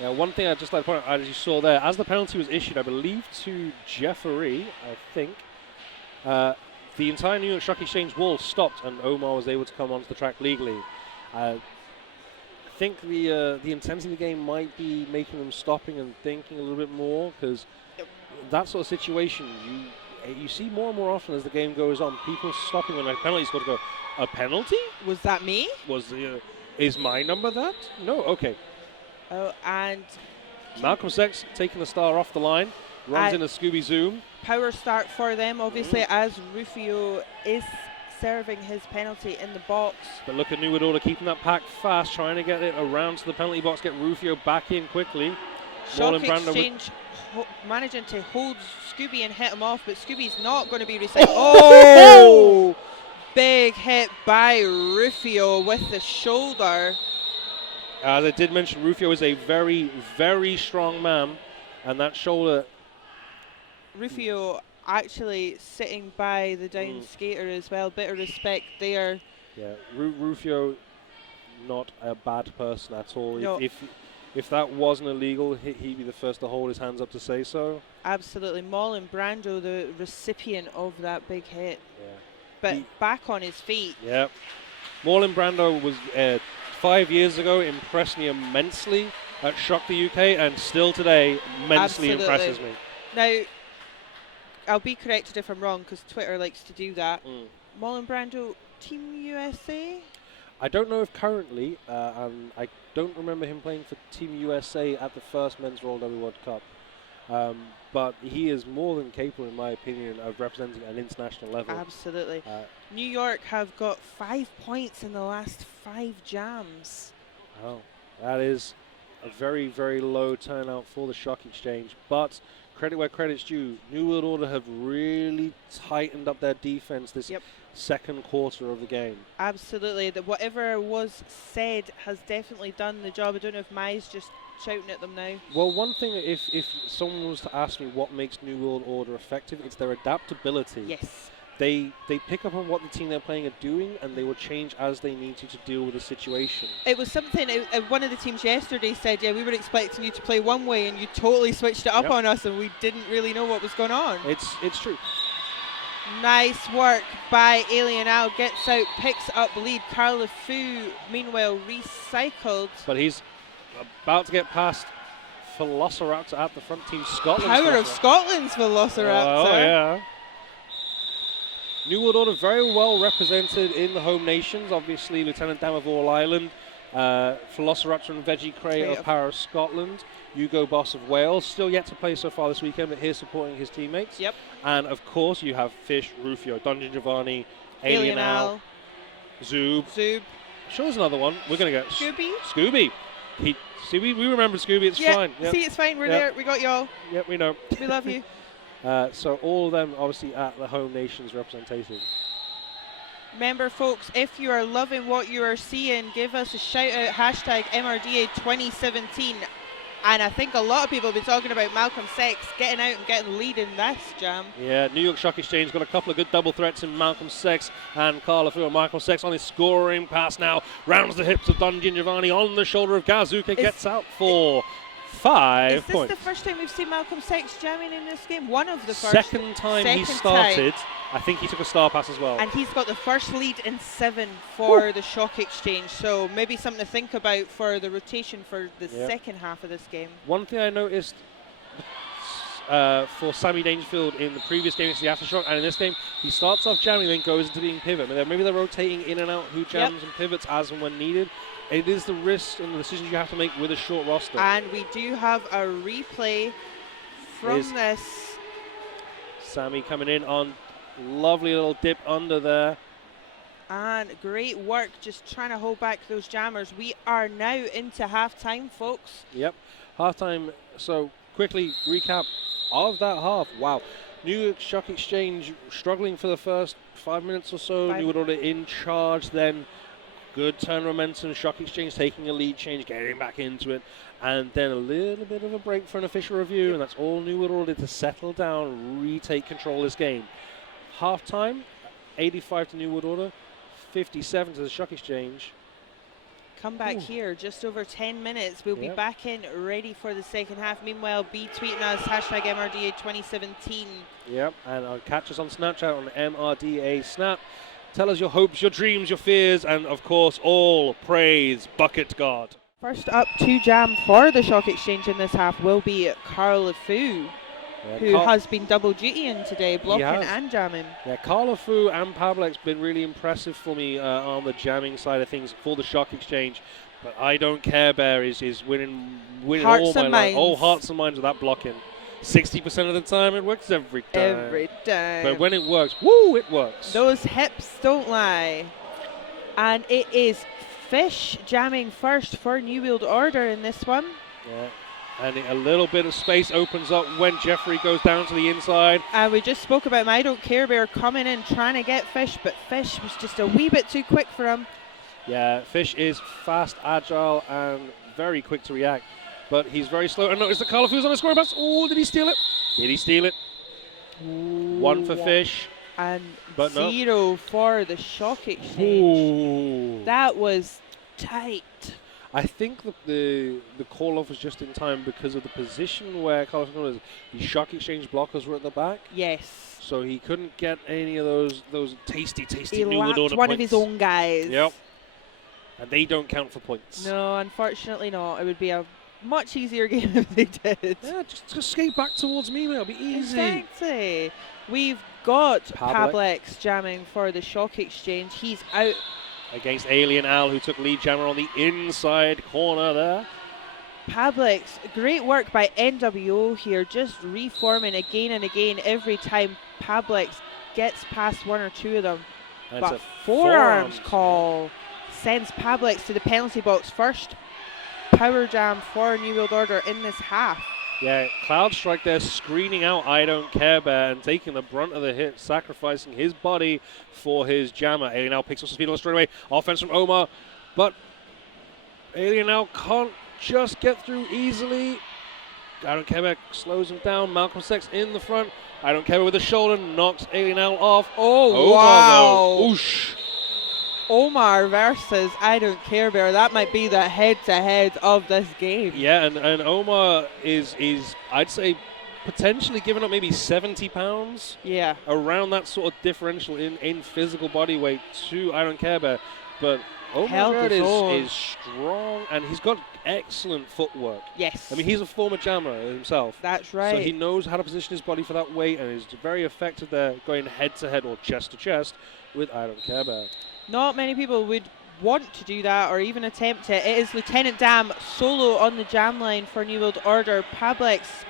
Yeah, one thing I'd just like to point out, as you saw there, as the penalty was issued, I believe to Jeffery, I think, the entire New York Stock Exchange wall stopped and Omar was able to come onto the track legally. I think the intensity of the game might be making them stopping and thinking a little bit more, because that sort of situation, you see more and more often as the game goes on, people stopping when a penalty's got to go, a penalty? Was that me? Is my number that? No, okay. Oh, and Malcolm Sex taking the star off the line, runs in a Scooby Zoom. Power start for them, obviously, as Rufio is serving his penalty in the box. But look at New World Order keeping that pack fast, trying to get it around to the penalty box, get Rufio back in quickly. Shock exchange managing to hold Scooby and hit him off, but Scooby's not going to be recycled. Oh! Big hit by Rufio with the shoulder. As I did mention, Rufio is a very, very strong man, and that shoulder... Rufio actually sitting by the down skater as well. Bit of respect there. Yeah, Rufio, not a bad person at all. No. If that wasn't illegal, he'd be the first to hold his hands up to say so. Absolutely. Marlon Brando, the recipient of that big hit. Yeah. But back on his feet. Yeah. Marlon Brando was 5 years ago impressed me immensely at Shock the UK, and still today immensely impresses me. Now, I'll be corrected if I'm wrong, because Twitter likes to do that. Marlon Brando, Team USA? I don't know if currently, and I don't remember him playing for Team USA at the first Men's Roll W World Cup. But he is more than capable, in my opinion, of representing an international level. Absolutely. New York have got 5 points in the last 5 jams. Oh, that is a very, very low turnout for the Shock Exchange. But credit where credit's due. New World Order have really tightened up their defense this second quarter of the game. Absolutely. Whatever was said has definitely done the job. I don't know if Mai's just shouting at them now. Well, one thing, if someone was to ask me what makes New World Order effective, it's their adaptability. Yes. They pick up on what the team they're playing are doing, and they will change as they need to deal with the situation. It was something, one of the teams yesterday said, yeah, we were expecting you to play one way, and you totally switched it up on us, and we didn't really know what was going on. It's true. Nice work by Alien Al. Gets out, picks up lead. Carl LeFou, meanwhile, recycled. But he's about to get past Velociraptor at the front. Team Scotland. Power of Scotland's Velociraptor. Oh, yeah. New World Order very well represented in the home nations. Obviously, Lieutenant Dan of All Ireland, Velociraptor and Veggie Cray of Power of Scotland, Hugo Boss of Wales, still yet to play so far this weekend, but here supporting his teammates. Yep. And of course, you have Fish, Rufio, Dungeon Giovanni, Alien Al, Zoob. I'm sure there's another one. We're going to get Scooby. See, we remember Scooby. It's fine. Yep. See, it's fine. We're there. We got y'all. Yep, we know. We love you. So all of them obviously at the home nations representation. Remember, folks, if you are loving what you are seeing, give us a shout out, hashtag MRDA 2017. And I think a lot of people have been talking about Malcolm Sex getting out and getting lead in this jam. Yeah, New York Shock Exchange got a couple of good double threats in Malcolm Sex and Carl LeFou. Michael Sex on his scoring pass now, rounds the hips of Dungeon Giovanni on the shoulder of Gazuka, gets out for 5 points. Is this the first time we've seen Malcolm Sex jamming in this game? One of the first. Second time he started. I think he took a star pass as well. And he's got the first lead in 7 for the Shock Exchange. So maybe something to think about for the rotation for the second half of this game. One thing I noticed for Sammy Dangerfield in the previous game against the Aftershock, and in this game, he starts off jamming, then goes into being pivot. Maybe they're rotating in and out who jams and pivots as and when needed. It is the risks and the decisions you have to make with a short roster. And we do have a replay from this. Sammy coming in on lovely little dip under there. And great work just trying to hold back those jammers. We are now into half-time, folks. Yep, half-time. So quickly recap of that half. Wow. New York Shock Exchange struggling for the first 5 minutes or so. New World Order in charge then. Good turn momentum, Shock Exchange taking a lead change, getting back into it, and then a little bit of a break for an official review, and that's all New World Order to settle down, retake control of this game. Half-time, 85 to New World Order, 57 to the Shock Exchange. Come back here, just over 10 minutes. We'll be back in, ready for the second half. Meanwhile, be tweeting us, hashtag MRDA 2017. Yep, and catch us on Snapchat on MRDA Snap. Tell us your hopes, your dreams, your fears, and of course, all praise Bucket God. First up to jam for the Shock Exchange in this half will be Carl LeFou, who has been double dutying today, blocking and jamming. Yeah, Carl LeFou and Pavlek's been really impressive for me on the jamming side of things for the Shock Exchange. But I don't care, Bear is winning hearts all my and life. minds. Oh, hearts and minds with that blocking. 60% of the time, it works every time. Every time. But when it works, woo, it works. Those hips don't lie. And it is Fish jamming first for New World Order in this one. Yeah. And a little bit of space opens up when Jeffrey goes down to the inside. And we just spoke about I Don't Care Bear coming in trying to get Fish, but Fish was just a wee bit too quick for him. Yeah, Fish is fast, agile, and very quick to react. But he's very slow. And notice the Carlafoo's on the square bus. Oh, did he steal it? Did he steal it? Ooh. 1 for Fish. And but 0 for the shock exchange. Ooh. That was tight. I think the call-off was just in time because of the position where Carlos was. The shock exchange blockers were at the back. Yes. So he couldn't get any of those tasty He New World lapped Order one points. of his own guys. Yep. And they don't count for points. No, unfortunately not. It would be a much easier game if they did. Yeah, just skate back towards me, mate. It'll be easy. Exactly. We've got Pavlik. Pavlik jamming for the shock exchange. He's out. Against Alien Al, who took lead jammer on the inside corner there. Pavlik's great work by NWO here, just reforming again and again every time Pavlik gets past one or two of them. And but it's a forearms call sends Pavlik to the penalty box first. Power jam for New World Order in this half. Yeah, Cloud Strike there screening out I Don't Care Bear and taking the brunt of the hit, sacrificing his body for his jammer. Alien now picks up some speed on the straightaway. Offense from Omar, but Alien now can't just get through easily. I Don't Care Bear slows him down. Malcolm Sex in the front. I Don't Care Bear with the shoulder knocks Alien out off. Oh, Omar, wow. though. Oosh. Omar versus I Don't Care Bear. That might be the head-to-head of this game. Yeah, and Omar is I'd say potentially giving up maybe 70 pounds. Yeah. Around that sort of differential in physical body weight to I Don't Care Bear. But Held Omar his own. is strong and he's got excellent footwork. Yes. I mean, he's a former jammer himself. That's right. So he knows how to position his body for that weight and is very effective there going head-to-head or chest-to-chest with I Don't Care Bear. Not many people would want to do that or even attempt it. It is Lieutenant Dam solo on the jam line for New World Order. Pavlik's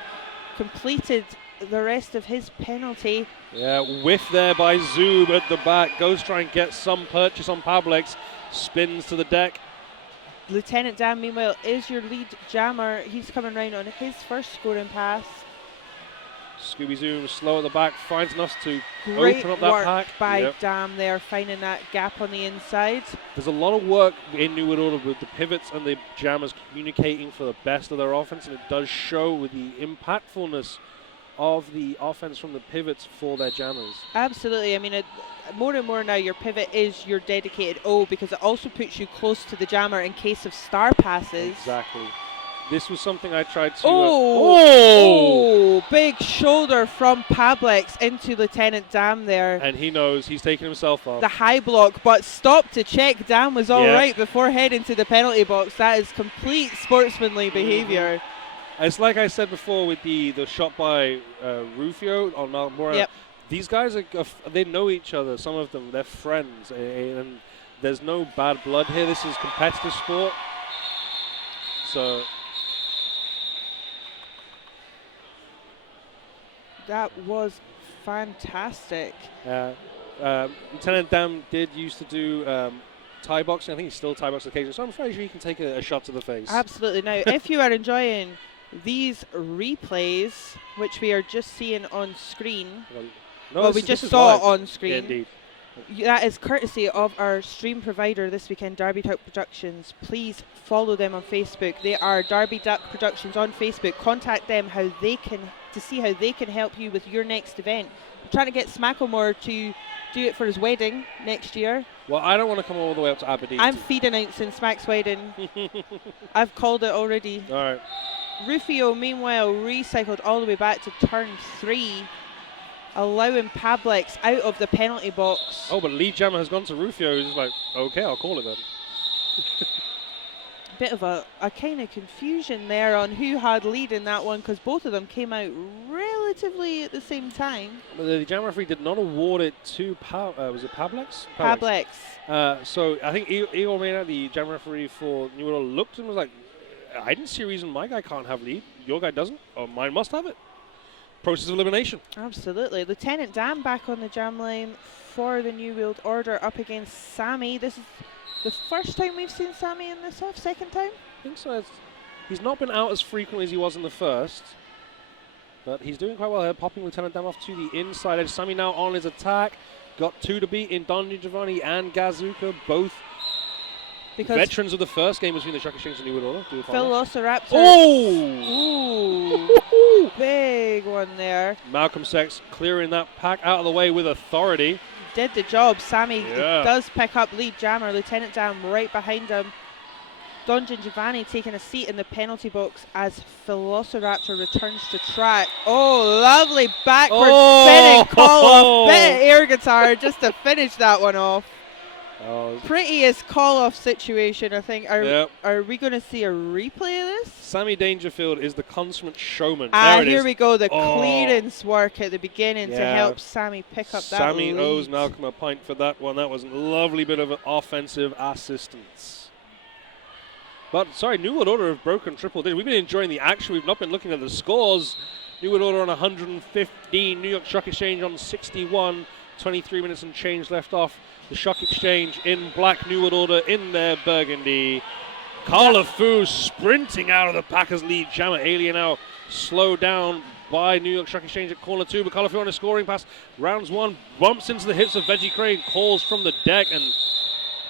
completed the rest of his penalty. Yeah, whiff there by Zoob at the back. Goes try and get some purchase on Pavlik's. Spins to the deck. Lieutenant Dam, meanwhile, is your lead jammer. He's coming round on his first scoring pass. Scooby Zoom slow at the back, finds enough to Great open up that work pack. by Yep. Dam there, finding that gap on the inside. There's a lot of work in New World Order with the pivots and the jammers communicating for the best of their offense, and it does show with the impactfulness of the offense from the pivots for their jammers. Absolutely. I mean, more and more now your pivot is your dedicated O because it also puts you close to the jammer in case of star passes. Exactly. This was something I tried to... Oh, big shoulder from Pavlik into Lieutenant Dam there. And he knows he's taking himself off. The high block, but stopped to check Dam was all Yeah. right before heading to the penalty box. That is complete sportsmanly behaviour. It's like I said before with the shot by Rufio on Malmora. Yep. These guys, they know each other, some of them. They're friends. And there's no bad blood here. This is competitive sport. So... That was fantastic. Lieutenant Dam did used to do Thai boxing. I think he's still Thai boxing occasionally, so I'm fairly sure he can take a shot to the face. Absolutely. Now, if you are enjoying these replays, which we are just seeing on screen, No, we this just is saw live. it on Yeah, screen. indeed. That is courtesy of our stream provider this weekend, Derby Duck Productions. Please follow them on Facebook. They are Derby Duck Productions on Facebook. Contact them to see how they can help you with your next event. We're trying to get Smacklemore to do it for his wedding next year. Well, I don't want to come all the way up to Aberdeen. I'm feed announcing Smack's wedding. I've called it already. All right. Rufio, meanwhile, recycled all the way back to turn 3, allowing Pavlik out of the penalty box. Oh, but lead jammer has gone to Rufio. He's just like, okay, I'll call it then. Bit of a kind of confusion there on who had lead in that one because both of them came out relatively at the same time. But the jammer referee did not award it to was it Pavlik's? Pavlik. So I think Igor Mena, the jammer referee for New World, looked and was like, I didn't see a reason my guy can't have lead. Your guy doesn't. Oh, mine must have it. process of elimination. Absolutely. Lieutenant Dan back on the jam lane for the New World Order up against Sammy. This is the first time we've seen Sammy in this off, second time? I think so. He's not been out as frequently as he was in the first, but he's doing quite well here, popping Lieutenant Dan off to the inside edge. Sammy now on his attack. Got 2 to beat in Don Giovanni and Gazuka, both because veterans of the first game between the Shock Exchange and New World Order. Velociraptor. Oh! Ooh. Big one there. Malcolm Sex clearing that pack out of the way with authority. Did the job. Sammy does pick up lead jammer. Lieutenant Dan right behind him. Don Giovanni taking a seat in the penalty box as Velociraptor returns to track. Oh, lovely backward spinning call off. Bit of air guitar just to finish that one off. Prettiest call off situation, I think. Are we going to see a replay of this? Sammy Dangerfield is the consummate showman. Here we go. The clearance work at the beginning to help Sammy pick up that Sammy lead. owes Malcolm a pint for that one. That was a lovely bit of offensive assistance. But, sorry, New World Order have broken triple digits. We've been enjoying the action. We've not been looking at the scores. New World Order on 115. New York Shock Exchange on 61. 23 minutes and change left off. The Shock Exchange in black. New World Order in their burgundy. Carla Fu sprinting out of the pack as lead jammer. Alien now slowed down by New York Shock Exchange at corner 2. But Carla Fu on a scoring pass. Rounds 1. Bumps into the hips of Veggie Craig. Calls from the deck and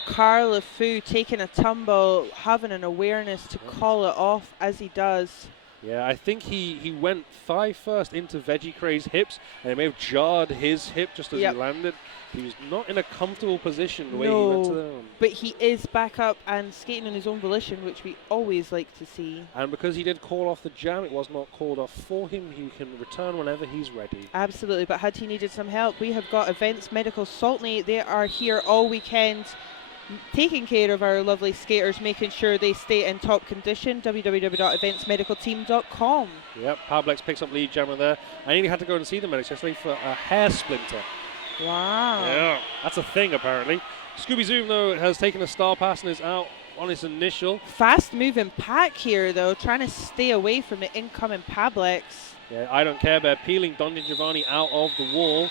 Carla Fu taking a tumble, having an awareness to call it off as he does. Yeah, I think he went thigh first into Veggie Craig's hips, and it may have jarred his hip just as he landed. He was not in a comfortable position the way he went to them. But he is back up and skating on his own volition, which we always like to see. And because he did call off the jam, it was not called off for him. He can return whenever he's ready. Absolutely, but had he needed some help, we have got Events Medical Saltney. They are here all weekend, taking care of our lovely skaters, making sure they stay in top condition. www.eventsmedicalteam.com. Yep, Pablex picks up lead jammer there. I nearly had to go and see the medics yesterday for a hair splinter. Wow. Yeah, that's a thing apparently. Scooby Zoom though has taken a star pass and is out on his initial. Fast moving pack here though, trying to stay away from the incoming Pablex. Yeah, I don't care about peeling Don Giovanni out of the wall.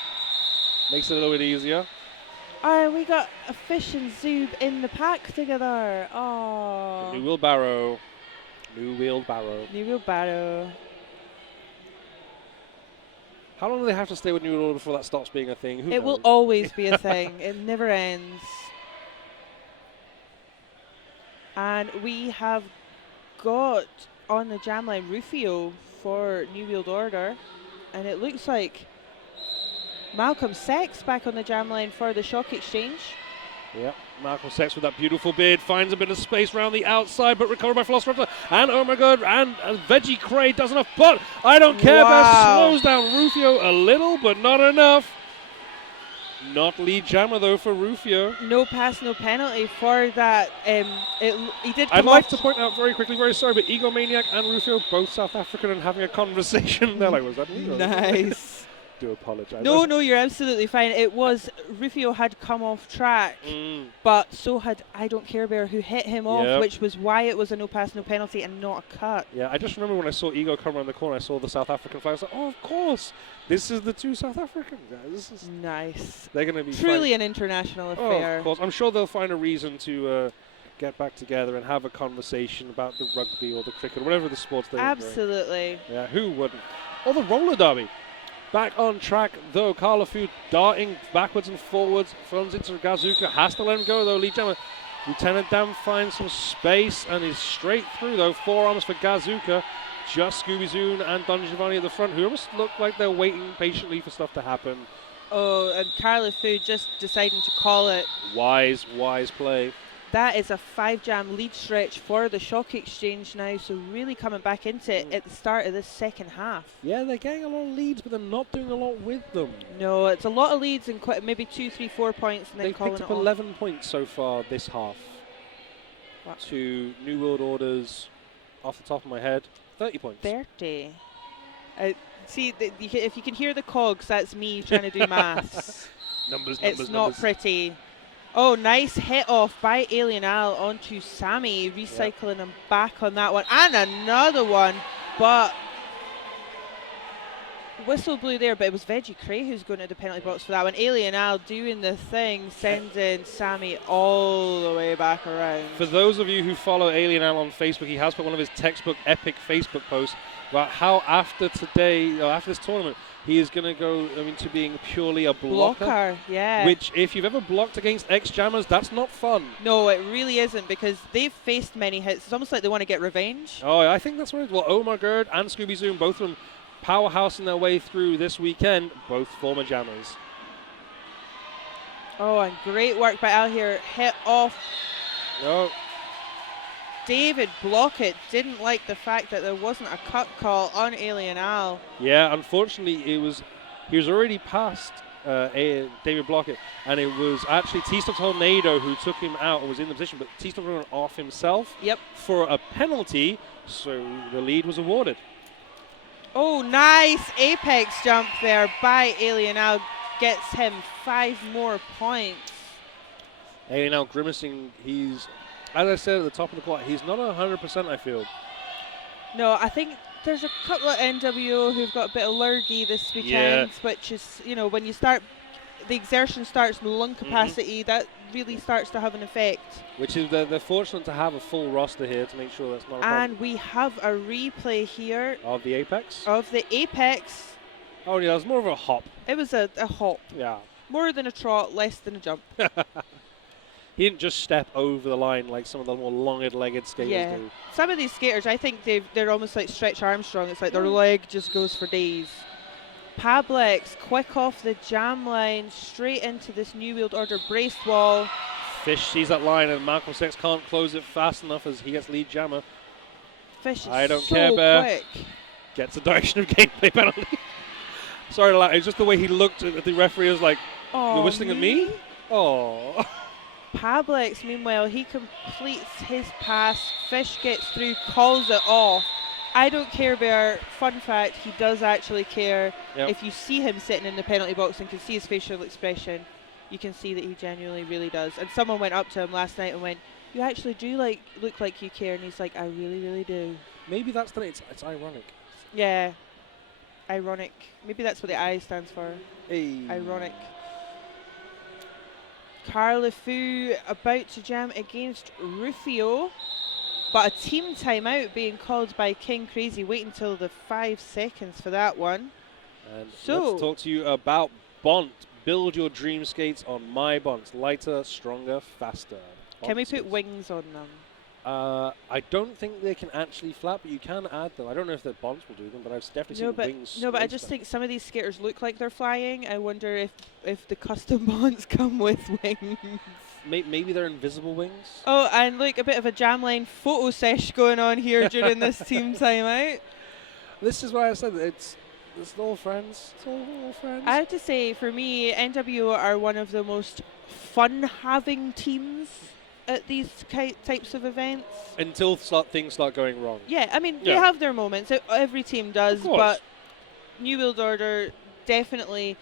Makes it a little bit easier. We got a Fish and Zoob in the pack together. Oh. New wheelbarrow. New wheelbarrow. New wheelbarrow. How long do they have to stay with New World Order before that stops being a thing? Who It knows? will always be a thing. It never ends. And we have got on the jam line Rufio for New World Order. And it looks like Malcolm Sex back on the jam line for the Shock Exchange. Yep, Malcolm Sex with that beautiful beard finds a bit of space around the outside, but recovered by Velociraptor. And oh my god, and Veggie Cray does enough, but I don't care. Best slows down Rufio a little, but not enough. Not lead jammer though for Rufio. No pass, no penalty for that. He did. I'd like to point out very quickly, very sorry, but Egomaniac and Rufio both South African and having a conversation. They're like, was that me? Nice. Do apologize. No, you're absolutely fine. It was Rufio had come off track, but so had I Don't Care Bear, who hit him off, which was why it was a no pass, no penalty, and not a cut. Yeah, I just remember when I saw Ego come around the corner, I saw the South African flag. I was like, oh, of course, this is the two South Africans. This is nice. They're going to be truly an international affair. Oh, of course. I'm sure they'll find a reason to get back together and have a conversation about the rugby or the cricket, or whatever the sports they enjoy. Absolutely. Yeah, who wouldn't? Or the roller derby. Back on track, though, Carla Fu darting backwards and forwards, runs into Gazuka, has to let him go, though. Lieutenant Dan finds some space and is straight through, though. Forearms for Gazuka, just Scooby Zoon and Don Giovanni at the front, who almost look like they're waiting patiently for stuff to happen. Oh, and Carla Fu just deciding to call it. Wise play. That is a 5-jam lead stretch for the Shock Exchange now, so really coming back into it at the start of this second half. Yeah, they're getting a lot of leads, but they're not doing a lot with them. No, it's a lot of leads and maybe 2, 3, 4 points, and then calling it off. They've picked up 11 points so far this half. What? To New World Order's, off the top of my head, 30 points. 30. See, if you can hear the cogs, that's me trying to do maths. Numbers. It's not pretty. Oh, nice hit off by Alien Al onto Sammy, recycling him back on that one. And another one, but whistle blew there, but it was Veggie Cray who's going to the penalty box for that one. Alien Al doing the thing, sending Sammy all the way back around. For those of you who follow Alien Al on Facebook, he has put one of his textbook epic Facebook posts about how after today, or after this tournament, he is going to go to being purely a blocker. Yeah. Which, if you've ever blocked against ex-jammers, that's not fun. No, it really isn't, because they've faced many hits. It's almost like they want to get revenge. Oh, I think that's what it is. Well, Omar Gerd and Scooby Zoom, both of them powerhousing their way through this weekend, both former jammers. Oh, and great work by Al here. Hit off. No. David Blockett didn't like the fact that there wasn't a cut call on Alien Al. Yeah, unfortunately, he was already past David Blockett, and it was actually T-Stop Tornado who took him out and was in the position, but T-Stop ran off himself for a penalty, so the lead was awarded. Oh, nice apex jump there by Alien Al. Gets him 5 more points. Alien Al grimacing. He's, as I said at the top of the court, he's not 100%, I feel. No, I think there's a couple of NWO who've got a bit of lurgy this weekend, which is, when you start, the exertion starts in lung capacity, that really starts to have an effect. Which is, they're fortunate to have a full roster here to make sure that's not a problem. And we have a replay here. Of the Apex? Of the Apex. Oh, yeah, it was more of a hop. It was a hop. Yeah. More than a trot, less than a jump. He didn't just step over the line like some of the more long-legged skaters do. Some of these skaters, I think they're almost like Stretch Armstrong. It's like their leg just goes for days. Pablex, quick off the jam line, straight into this New World Order braced wall. Fish sees that line, and Malcolm 6 can't close it fast enough as he gets lead jammer. Fish is I don't so care, Bear. quick. Gets a direction of gameplay penalty. Sorry to laugh. It's just the way he looked at the referee. Was like, "You're whistling at me?" Oh. Pablex, meanwhile, he completes his pass. Fish gets through, calls it off. I don't care, Bear. Fun fact, he does actually care. Yep. If you see him sitting in the penalty box and can see his facial expression, you can see that he genuinely really does. And someone went up to him last night and went, "You actually do look like you care." And he's like, "I really, really do." Maybe that's the it's ironic. Yeah. Ironic. Maybe that's what the I stands for. Hey. Ironic. Carl LeFou about to jam against Rufio, but a team timeout being called by King Crazy. Wait until the 5 seconds for that one. And so let's talk to you about Bont. Build your dream skates on my Bont. Lighter, stronger, faster. Can we put wings on them? I don't think they can actually flap, but you can add them. I don't know if the Bonts will do them, but I've definitely seen wings. No, but I just think some of these skaters look like they're flying. I wonder if the custom Bonts come with wings. Maybe they're invisible wings. Oh, and look, a bit of a jam line photo sesh going on here during this team timeout. This is why I said it's all friends. It's all friends. I have to say, for me, NWO are one of the most fun-having teams at these types of events. Until things start going wrong. Yeah, I mean, they have their moments. Every team does, but New World Order definitely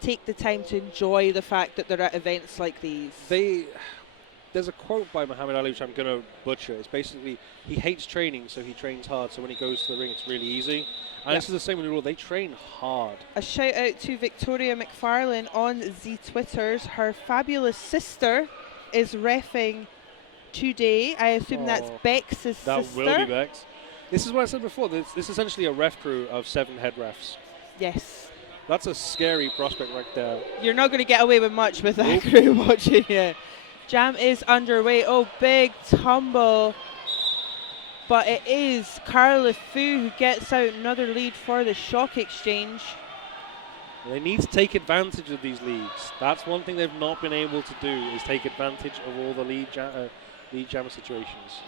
take the time to enjoy the fact that they're at events like these. There's a quote by Muhammad Ali, which I'm going to butcher. It's basically, he hates training, so he trains hard, so when he goes to the ring, it's really easy. And this is the same with the rule. They train hard. A shout out to Victoria McFarlane on the Twitters. Her fabulous sister is reffing today. I assume that's Bex's sister. That will be Bex. This is what I said before. This is essentially a ref crew of 7 head refs. Yes. That's a scary prospect right there. You're not going to get away with much with that crew watching you. Jam is underway. Oh, big tumble. But it is Carl LeFou who gets out another lead for the Shock Exchange. They need to take advantage of these leads. That's one thing they've not been able to do, is take advantage of all the lead jammer situations.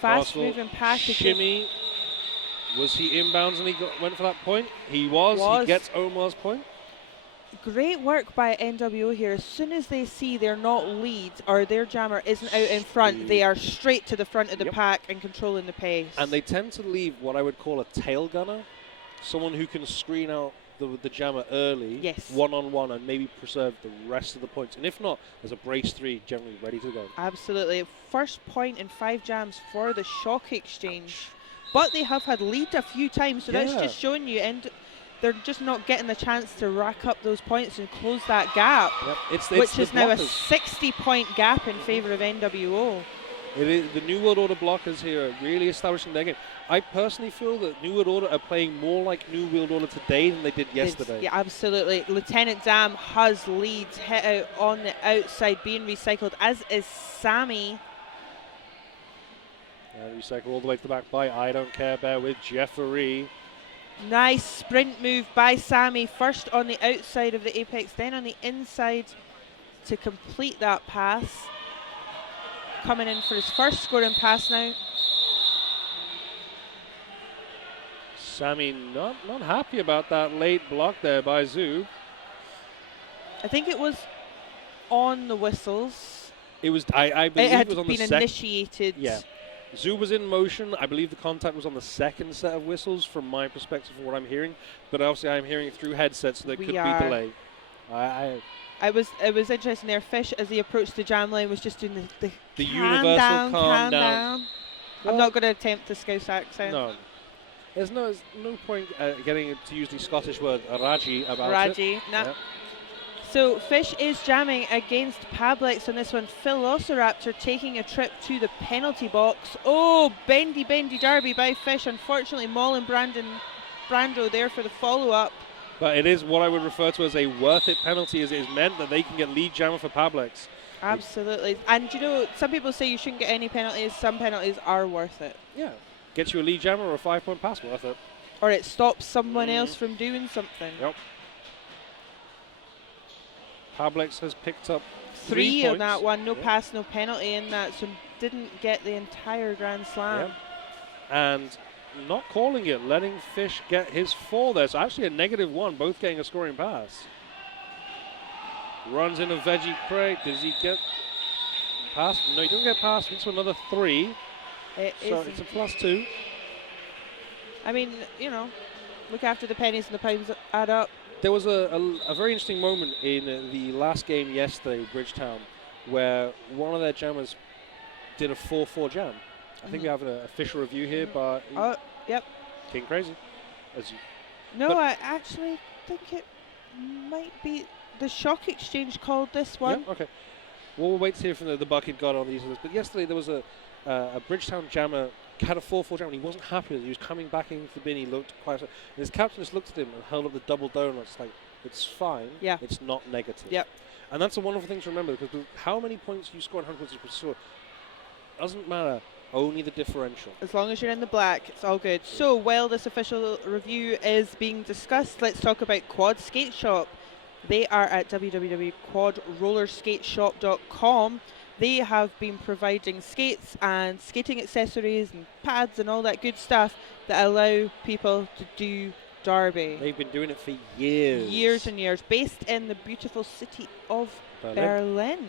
Fast moving package. Shimmy. Was he inbounds and he went for that point? He was. He gets Omar's point. Great work by NWO here. As soon as they see they're not lead or their jammer isn't out in front, they are straight to the front of the pack and controlling the pace. And they tend to leave what I would call a tail gunner, someone who can screen out the jammer early, one-on-one, and maybe preserve the rest of the points. And if not, there's a brace 3 generally ready to go. Absolutely. First point in 5 jams for the Shock Exchange. But they have had lead a few times, so that's just showing you they're just not getting the chance to rack up those points and close that gap, Yep. It's which the is now a blockers. 60-point gap in favour of NWO. It is the New World Order blockers here are really establishing their game. I personally feel that New World Order are playing more like New World Order today than they did yesterday. Yeah, absolutely. Lieutenant Dan has leads, hit out on the outside, being recycled, as is Sammy. And recycle all the way to the back by I Don't Care Bear with Jeffrey. Nice sprint move by Sammy, first on the outside of the apex, then on the inside to complete that pass. Coming in for his first scoring pass now. Sammy not happy about that late block there by Zoo. I think it was on the whistles. It was, I believe It had it was on the been second. initiated. Yeah. Zoo was in motion. I believe the contact was on the second set of whistles from my perspective, from what I'm hearing. But obviously I'm hearing it through headsets, so there could be delay. It was interesting there. Fish, as he approached the jam line, was just doing the universal calm down. I'm not going to attempt the Scouse accent. No. There's no point getting to use the Scottish word Raji about Raji, it. no. Yep. So Fish is jamming against Pablex on this one. Velociraptor taking a trip to the penalty box. Oh, bendy derby by Fish. Unfortunately, Maul and Brando there for the follow-up. But it is what I would refer to as a worth it penalty, as it is meant that they can get lead jammer for Pablex. Absolutely. And you know, some people say you shouldn't get any penalties. Some penalties are worth it. Yeah. Gets you a lead jammer or a 5-point pass, worth it. Or it stops someone else from doing something. Yep. Pablex has picked up 3 points on that one. No pass, no penalty in that. So didn't get the entire Grand Slam. Yep. And not calling it, letting Fish get his 4 there. So actually a -1, both getting a scoring pass. Runs in a veggie crate. Does he get past? No, he doesn't get past. It's another 3. So it's a +2. I mean, you know, look after the pennies and the pounds add up. There was a very interesting moment in the last game yesterday, Bridgetown, where one of their jammers did a 4-4 jam. I think we have an official review here, but yep. King Crazy. I actually think it might be the Shock Exchange called this one. Yeah, okay. Well, we'll wait to hear from the bucket god on these others. But yesterday there was a Bridgetown jammer had a 4-4 jam and he wasn't happy with it. He was coming back into the bin. He looked quite upset. And his captain just looked at him and held up the double donuts like, it's fine. Yeah. It's not negative. Yep. And that's a wonderful thing to remember, because how many points you score in 100 points per score doesn't matter. Only the differential. As long as you're in the black, it's all good. So while this official review is being discussed, let's talk about Quad Skate Shop. They are at www.quadrollerskateshop.com. They have been providing skates and skating accessories and pads and all that good stuff that allow people to do derby. They've been doing it for years. Years and years. Based in the beautiful city of Berlin.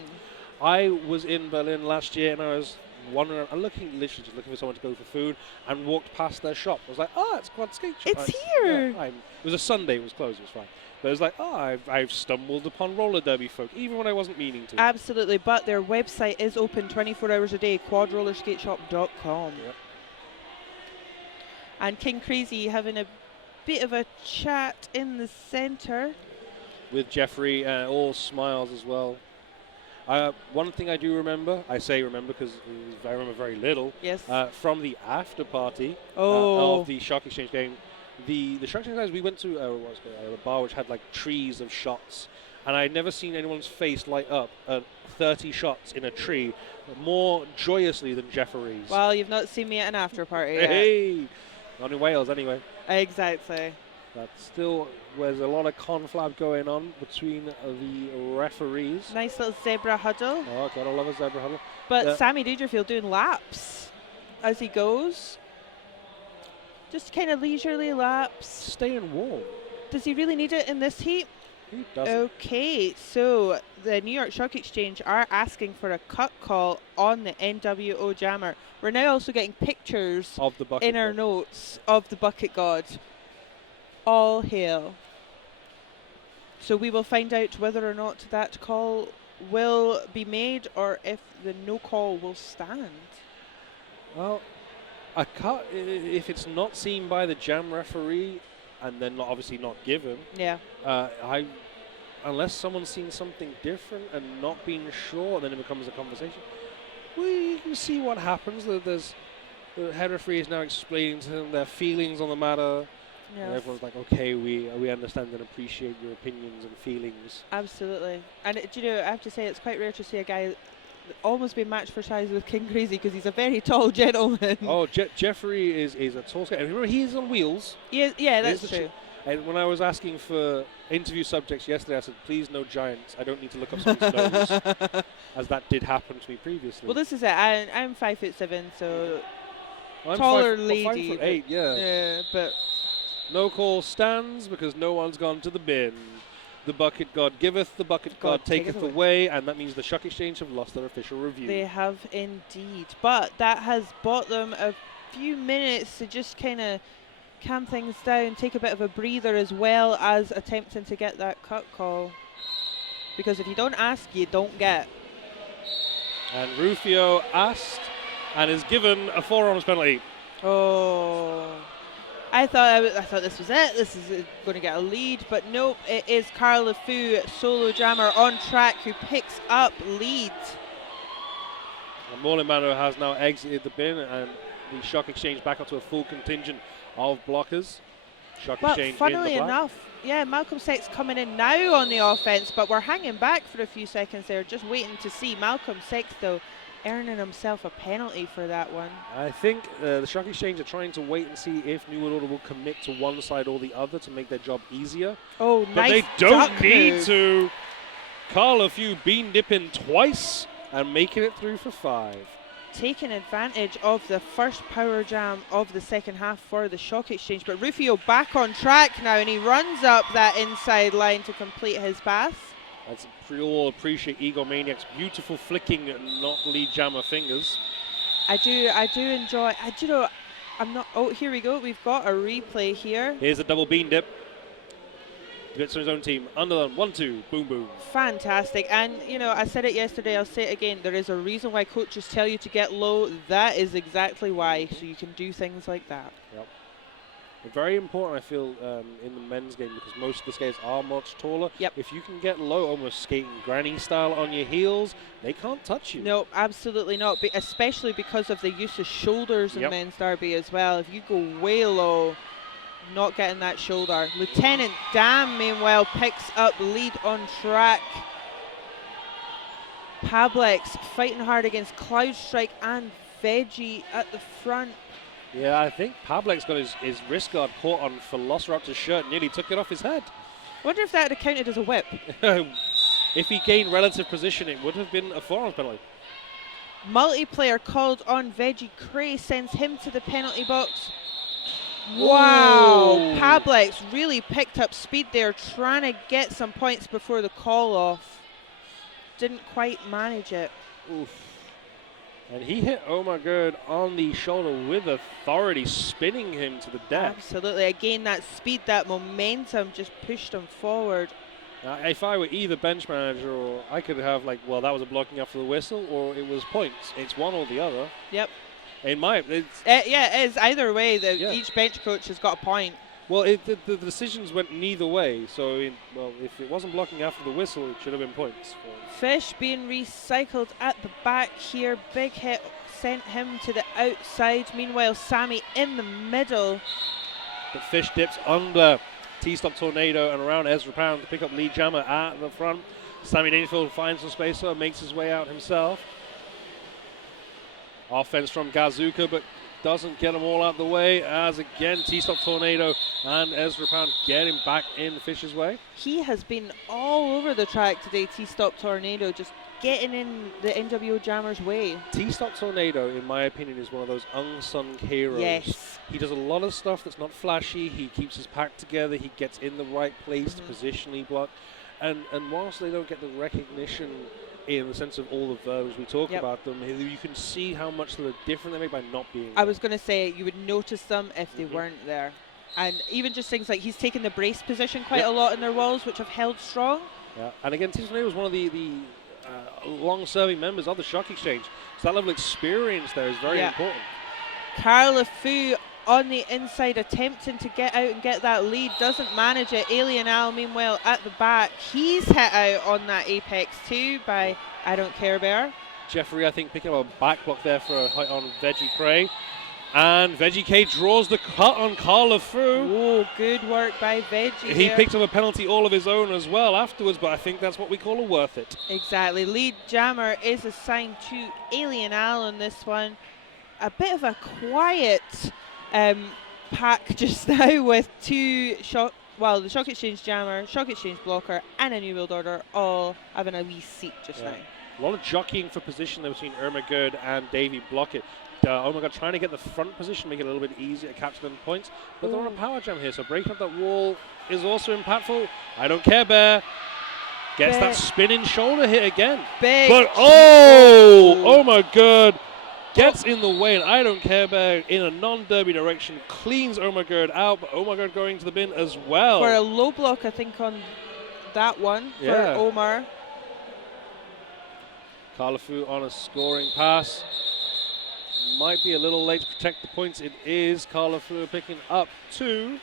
I was in Berlin last year and I was wandering around, literally just looking for someone to go for food, and walked past their shop. I was like, oh, it's Quad Skate Shop. It's here. Yeah, it was a Sunday, it was closed, it was fine. But it was like, oh, I've stumbled upon roller derby folk, even when I wasn't meaning to. Absolutely, but their website is open 24 hours a day, quadrollerskateshop.com. Yep. And King Crazy having a bit of a chat in the centre. With Jeffrey, all smiles as well. One thing I do remember, I say remember because I remember very little, yes. From the after party of the Shock Exchange game. The Shock Exchange guys, we went to a bar which had like trees of shots, and I had never seen anyone's face light up at 30 shots in a tree more joyously than Jeffrey's. Well, you've not seen me at an after party yet. Hey! Not in Wales anyway. Exactly. But still, there's a lot of conflab going on between the referees. Nice little zebra huddle. Oh, gotta love a zebra huddle. But Sammy Dangerfield doing laps as he goes. Just kind of leisurely laps. Staying warm. Does he really need it in this heat? He doesn't. Okay, so the New York Shock Exchange are asking for a cut call on the NWO jammer. We're now also getting pictures of the bucket in our notes of the bucket god. All hail. So we will find out whether or not that call will be made or if the no call will stand. Well, a cut, if it's not seen by the jam referee, and then obviously not given. Yeah. Unless someone's seen something different and not being sure, then it becomes a conversation. We can see what happens. The head referee is now explaining to them their feelings on the matter. Yeah. And everyone's like, okay, we understand and appreciate your opinions and feelings. Absolutely. And do you know, I have to say, it's quite rare to see a guy almost be matched for size with King Crazy, because he's a very tall gentleman. Oh, Jeffrey is a tall skater. And remember, he is on wheels. Yeah, that's true. And when I was asking for interview subjects yesterday, I said, please no giants. I don't need to look up someone's nose, as that did happen to me previously. Well, this is it. I'm 5'7", so I'm taller 5'8", lady. yeah. Yeah, but no call stands because no one's gone to the bin. The bucket god giveth, the bucket god taketh away, and that means the Shock Exchange have lost their official review. They have indeed, but that has bought them a few minutes to just kind of calm things down, take a bit of a breather, as well as attempting to get that cut call. Because if you don't ask, you don't get. And Rufio asked and is given a forearms penalty. Oh, I thought this was it. This is going to get a lead, but nope. It is Carl LeFou, solo jammer on track, who picks up lead. And Molimano has now exited the bin, and the Shock Exchange back up to a full contingent of blockers. Shock Exchange funnily in the black. enough, yeah, Malcolm Sexton coming in now on the offense, but we're hanging back for a few seconds there, just waiting to see Malcolm Sexton earning himself a penalty for that one. I think the Shock Exchange are trying to wait and see if New World Order will commit to one side or the other to make their job easier. Oh, but nice. They don't duck need move. to. Carl LeFou bean dipping twice and making it through for 5. Taking advantage of the first power jam of the second half for the Shock Exchange, but Rufio back on track now, and he runs up that inside line to complete his pass. That's we all appreciate Egomaniac's beautiful flicking, not lead jammer fingers. I do enjoy. You know, I'm not. Oh, here we go. We've got a replay here. Here's a double bean dip. Gets his own team. Under them. 1-2. Boom, boom. Fantastic. And, you know, I said it yesterday. I'll say it again. There is a reason why coaches tell you to get low. That is exactly why. So you can do things like that. Yep. Very important, I feel, in the men's game, because most of the skaters are much taller. Yep. If you can get low, almost skating granny style on your heels, they can't touch you. No, absolutely not. Especially because of the use of shoulders in men's derby as well. If you go way low, not getting that shoulder. Lieutenant Dan, meanwhile, picks up lead on track. Pablex fighting hard against Cloudstrike and Veggie at the front. Yeah, I think Pablex got his wrist guard caught on Velociraptor's shirt and nearly took it off his head. I wonder if that had counted as a whip. If he gained relative position, it would have been a forearms penalty. Multiplayer called on Veggie Cray, sends him to the penalty box. Wow, Ooh. Pablex really picked up speed there, trying to get some points before the call off. Didn't quite manage it. Oof. And he hit Omar Gerd on the shoulder with authority, spinning him to the deck. Absolutely. Again, that speed, that momentum just pushed him forward. If I were either bench manager, or I could have like, well, that was a blocking after the whistle, or it was points. It's one or the other. Yep. In my, yeah, it is. Either way, each bench coach has got a point. Well, the decisions went neither way. So, if it wasn't blocking after the whistle, it should have been points. Fish being recycled at the back here. Big hit sent him to the outside. Meanwhile, Sammy in the middle. But Fish dips under T-Stop Tornado and around Ezra Pound to pick up lead jammer at the front. Sammy Dangerfield finds some space, so makes his way out himself. Offense from Gazuka, but doesn't get them all out the way, as again T-Stop Tornado and Ezra Pound get him back in Fish's way. He has been all over the track today, T-Stop Tornado, just getting in the NWO Jammer's way. T-Stop Tornado, in my opinion, is one of those unsung heroes. Yes. He does a lot of stuff that's not flashy. He keeps his pack together. He gets in the right place to positionally block. And whilst they don't get the recognition in the sense of all the verbs we talk about them, you can see how much they're different they make by not being there. I was going to say, you would notice them if they weren't there. And even just things like he's taken the brace position quite a lot in their walls, which have held strong. Yeah, and again, T-Stop Tornado was one of the long-serving members of the Shock Exchange. So that level of experience there is very important. Carl LeFou on the inside, attempting to get out and get that lead, doesn't manage it. Alien Al, meanwhile, at the back, he's hit out on that apex too by I Don't Care Bear. Jeffrey, I think, picking up a back block there for a hit on Veggie Cray. And Veggie K draws the cut on Carl LeFou. Oh, good work by Veggie. He there. picked up a penalty all of his own as well afterwards, but I think that's what we call a worth it. Exactly. Lead jammer is assigned to Alien Al on this one. A bit of a quiet pack just now with the Shock Exchange jammer, Shock Exchange blocker, and a New World Order all having a wee seat just now. A lot of jockeying for position there between Irma Gerd and Davey Blockett. Oh my god, trying to get the front position, make it a little bit easier to capture them points. But they're on a power jam here, so breaking up that wall is also impactful. I Don't Care Bear gets that spinning shoulder hit again. Big. But oh my god, gets in the way, and I Don't Care Bear in a non-derby direction cleans Omar Gerd out, but Omar Gerd going to the bin as well. For a low block, I think, on that one for Omar. Carl LeFou on a scoring pass. Might be a little late to protect the points. It is. Carl LeFou picking up 2.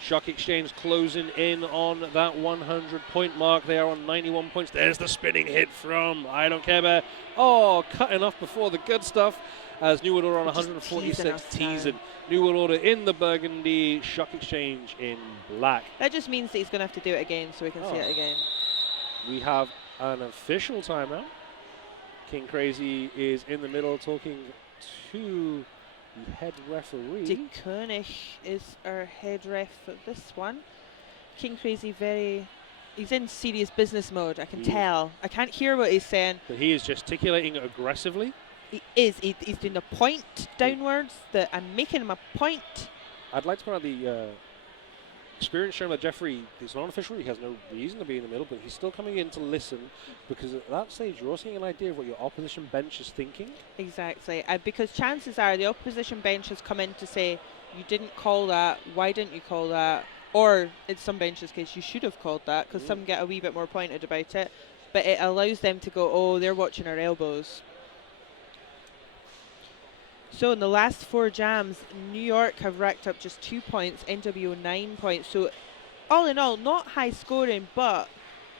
Shock Exchange closing in on that 100-point mark. They are on 91 points. There's the spinning hit from I Don't Care Bear. Oh, cutting off before the good stuff as New World Order on 146. Teasing. New World Order in the burgundy. Shock Exchange in black. That just means that he's going to have to do it again so we can see it again. We have an official timeout. King Crazy is in the middle talking to the head referee. De Koenig is our head ref for this one. King Crazy he's in serious business mode, I can tell. I can't hear what he's saying. But he is gesticulating aggressively. He is. He's doing the point downwards. I'm making him a point. I'd like to point out the experience showing that Jeffrey is non-official. He has no reason to be in the middle, but he's still coming in to listen because at that stage you're also getting an idea of what your opposition bench is thinking. Exactly. Because chances are the opposition bench has come in to say, you didn't call that, why didn't you call that? Or in some benches' case, you should have called that because some get a wee bit more pointed about it. But it allows them to go, oh, they're watching our elbows. So in the last 4 jams, New York have racked up just 2 points, NWO 9 points. So all in all, not high scoring, but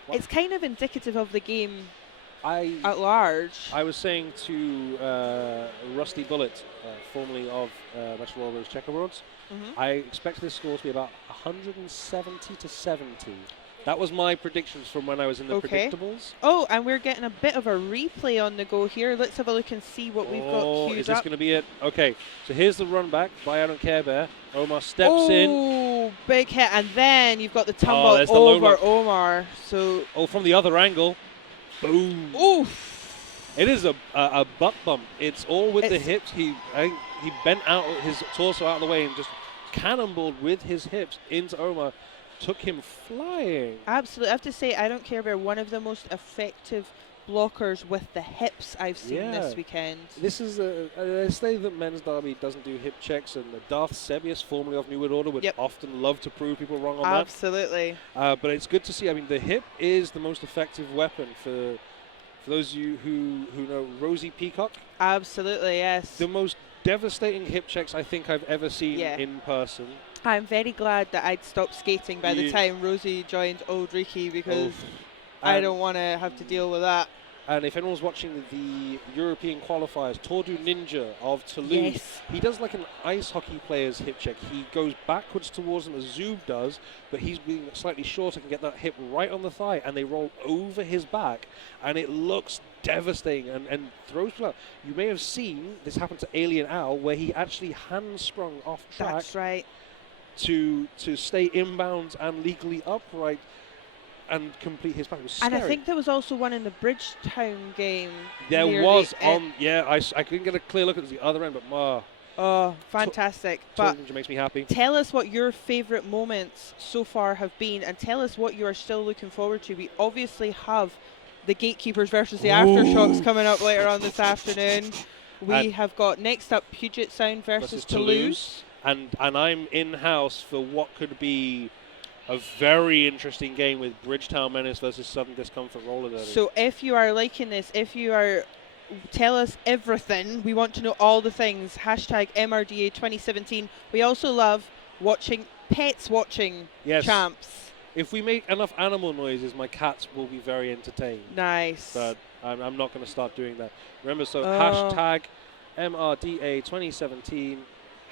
it's kind of indicative of the game at large. I was saying to Rusty Bullet, formerly of Metro Rollers Checkerboards, I expect this score to be about 170 to 70. That was my predictions from when I was in the predictables. Oh, and we're getting a bit of a replay on the go here. Let's have a look and see what we've got queued is this up. going to be it? Okay, so here's the run back by I Don't Care Bear. Omar steps in. Oh, big hit. And then you've got the tumble over Omar. So from the other angle. Boom. Oof. It is a butt bump. It's all with the hips. He bent out his torso out of the way and just cannonballed with his hips into Omar. Took him flying. Absolutely. I have to say, I Don't Care Bear, one of the most effective blockers with the hips I've seen this weekend. This is they say that men's derby doesn't do hip checks, and Darth Sebius, formerly of New World Order, would often love to prove people wrong on that. Absolutely. But it's good to see. I mean, the hip is the most effective weapon for those of you who know Rosie Peacock. Absolutely, yes. The most devastating hip checks I think I've ever seen in person. I'm very glad that I'd stopped skating by the time Rosie joined Old Ricky because I don't want to have to deal with that. And if anyone's watching the European qualifiers, Tordu Ninja of Toulouse, he does like an ice hockey player's hip check. He goes backwards towards them as Zub does, but he's being slightly shorter, can get that hip right on the thigh, and they roll over his back, and it looks devastating and throws people out. You may have seen this happen to Alien Al, where he actually hand-sprung off track. That's right. To stay inbounds and legally upright and complete his pack. It was scary. And I think there was also one in the Bridgetown game. There was I couldn't get a clear look at the other end, but oh, fantastic. But makes me happy. Tell us what your favourite moments so far have been, and tell us what you are still looking forward to. We obviously have the Gatekeepers versus the Aftershocks coming up later on this afternoon. We have got next up Puget Sound versus Toulouse. And I'm in-house for what could be a very interesting game with Bridgetown Menace versus Southern Discomfort Roller Derby. So if you are liking this, if you are Tell us everything. We want to know all the things. Hashtag MRDA 2017. We also love watching pets watching Yes. champs. If we make enough animal noises, my cats will be very entertained. Nice. But I'm not going to start doing that. Remember, so Oh. hashtag MRDA 2017,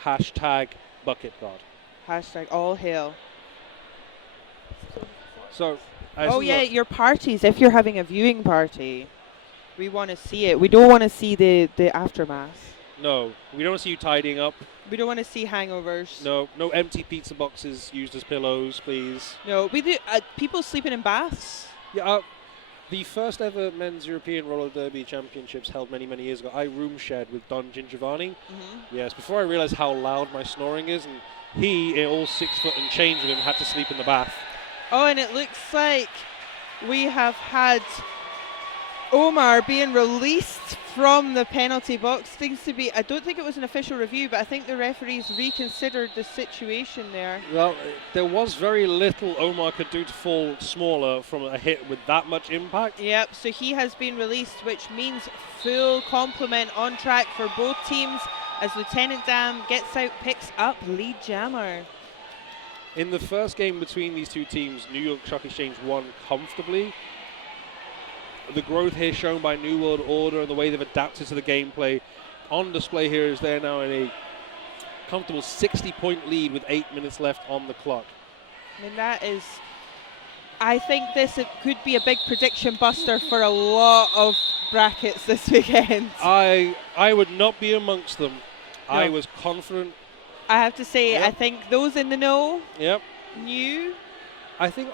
hashtag Bucket God. Hashtag all hail. So, Oh yeah, your parties. If you're having a viewing party, we want to see it. We don't want to see the aftermath. No, we don't see you tidying up. We don't want to see hangovers. No empty pizza boxes used as pillows, please. No, we do. People sleeping in baths. Yeah, the first ever men's European roller derby championships held many, many years ago. I room shared with Don Gingiovanni. Yes, before I realized how loud my snoring is, and he, all 6 foot and change of him, had to sleep in the bath. Oh, and it looks like we have had Omar being released from the penalty box. Seems to be, I don't think it was an official review, but I think the referees reconsidered the situation there. Well, there was very little Omar could do to fall smaller from a hit with that much impact. Yep, so he has been released, which means full complement on track for both teams as Lieutenant Dan gets out, picks up lead jammer. In the first game between these two teams, New York Stock Exchange won comfortably. The growth here shown by New World Order and the way they've adapted to the gameplay on display here is they're now in a comfortable 60-point lead with 8 minutes left on the clock. I mean, that is, I think this could be a big prediction buster for a lot of brackets this weekend. I would not be amongst them. No. I was confident. I have to say, Yep. I think those in the know knew. I think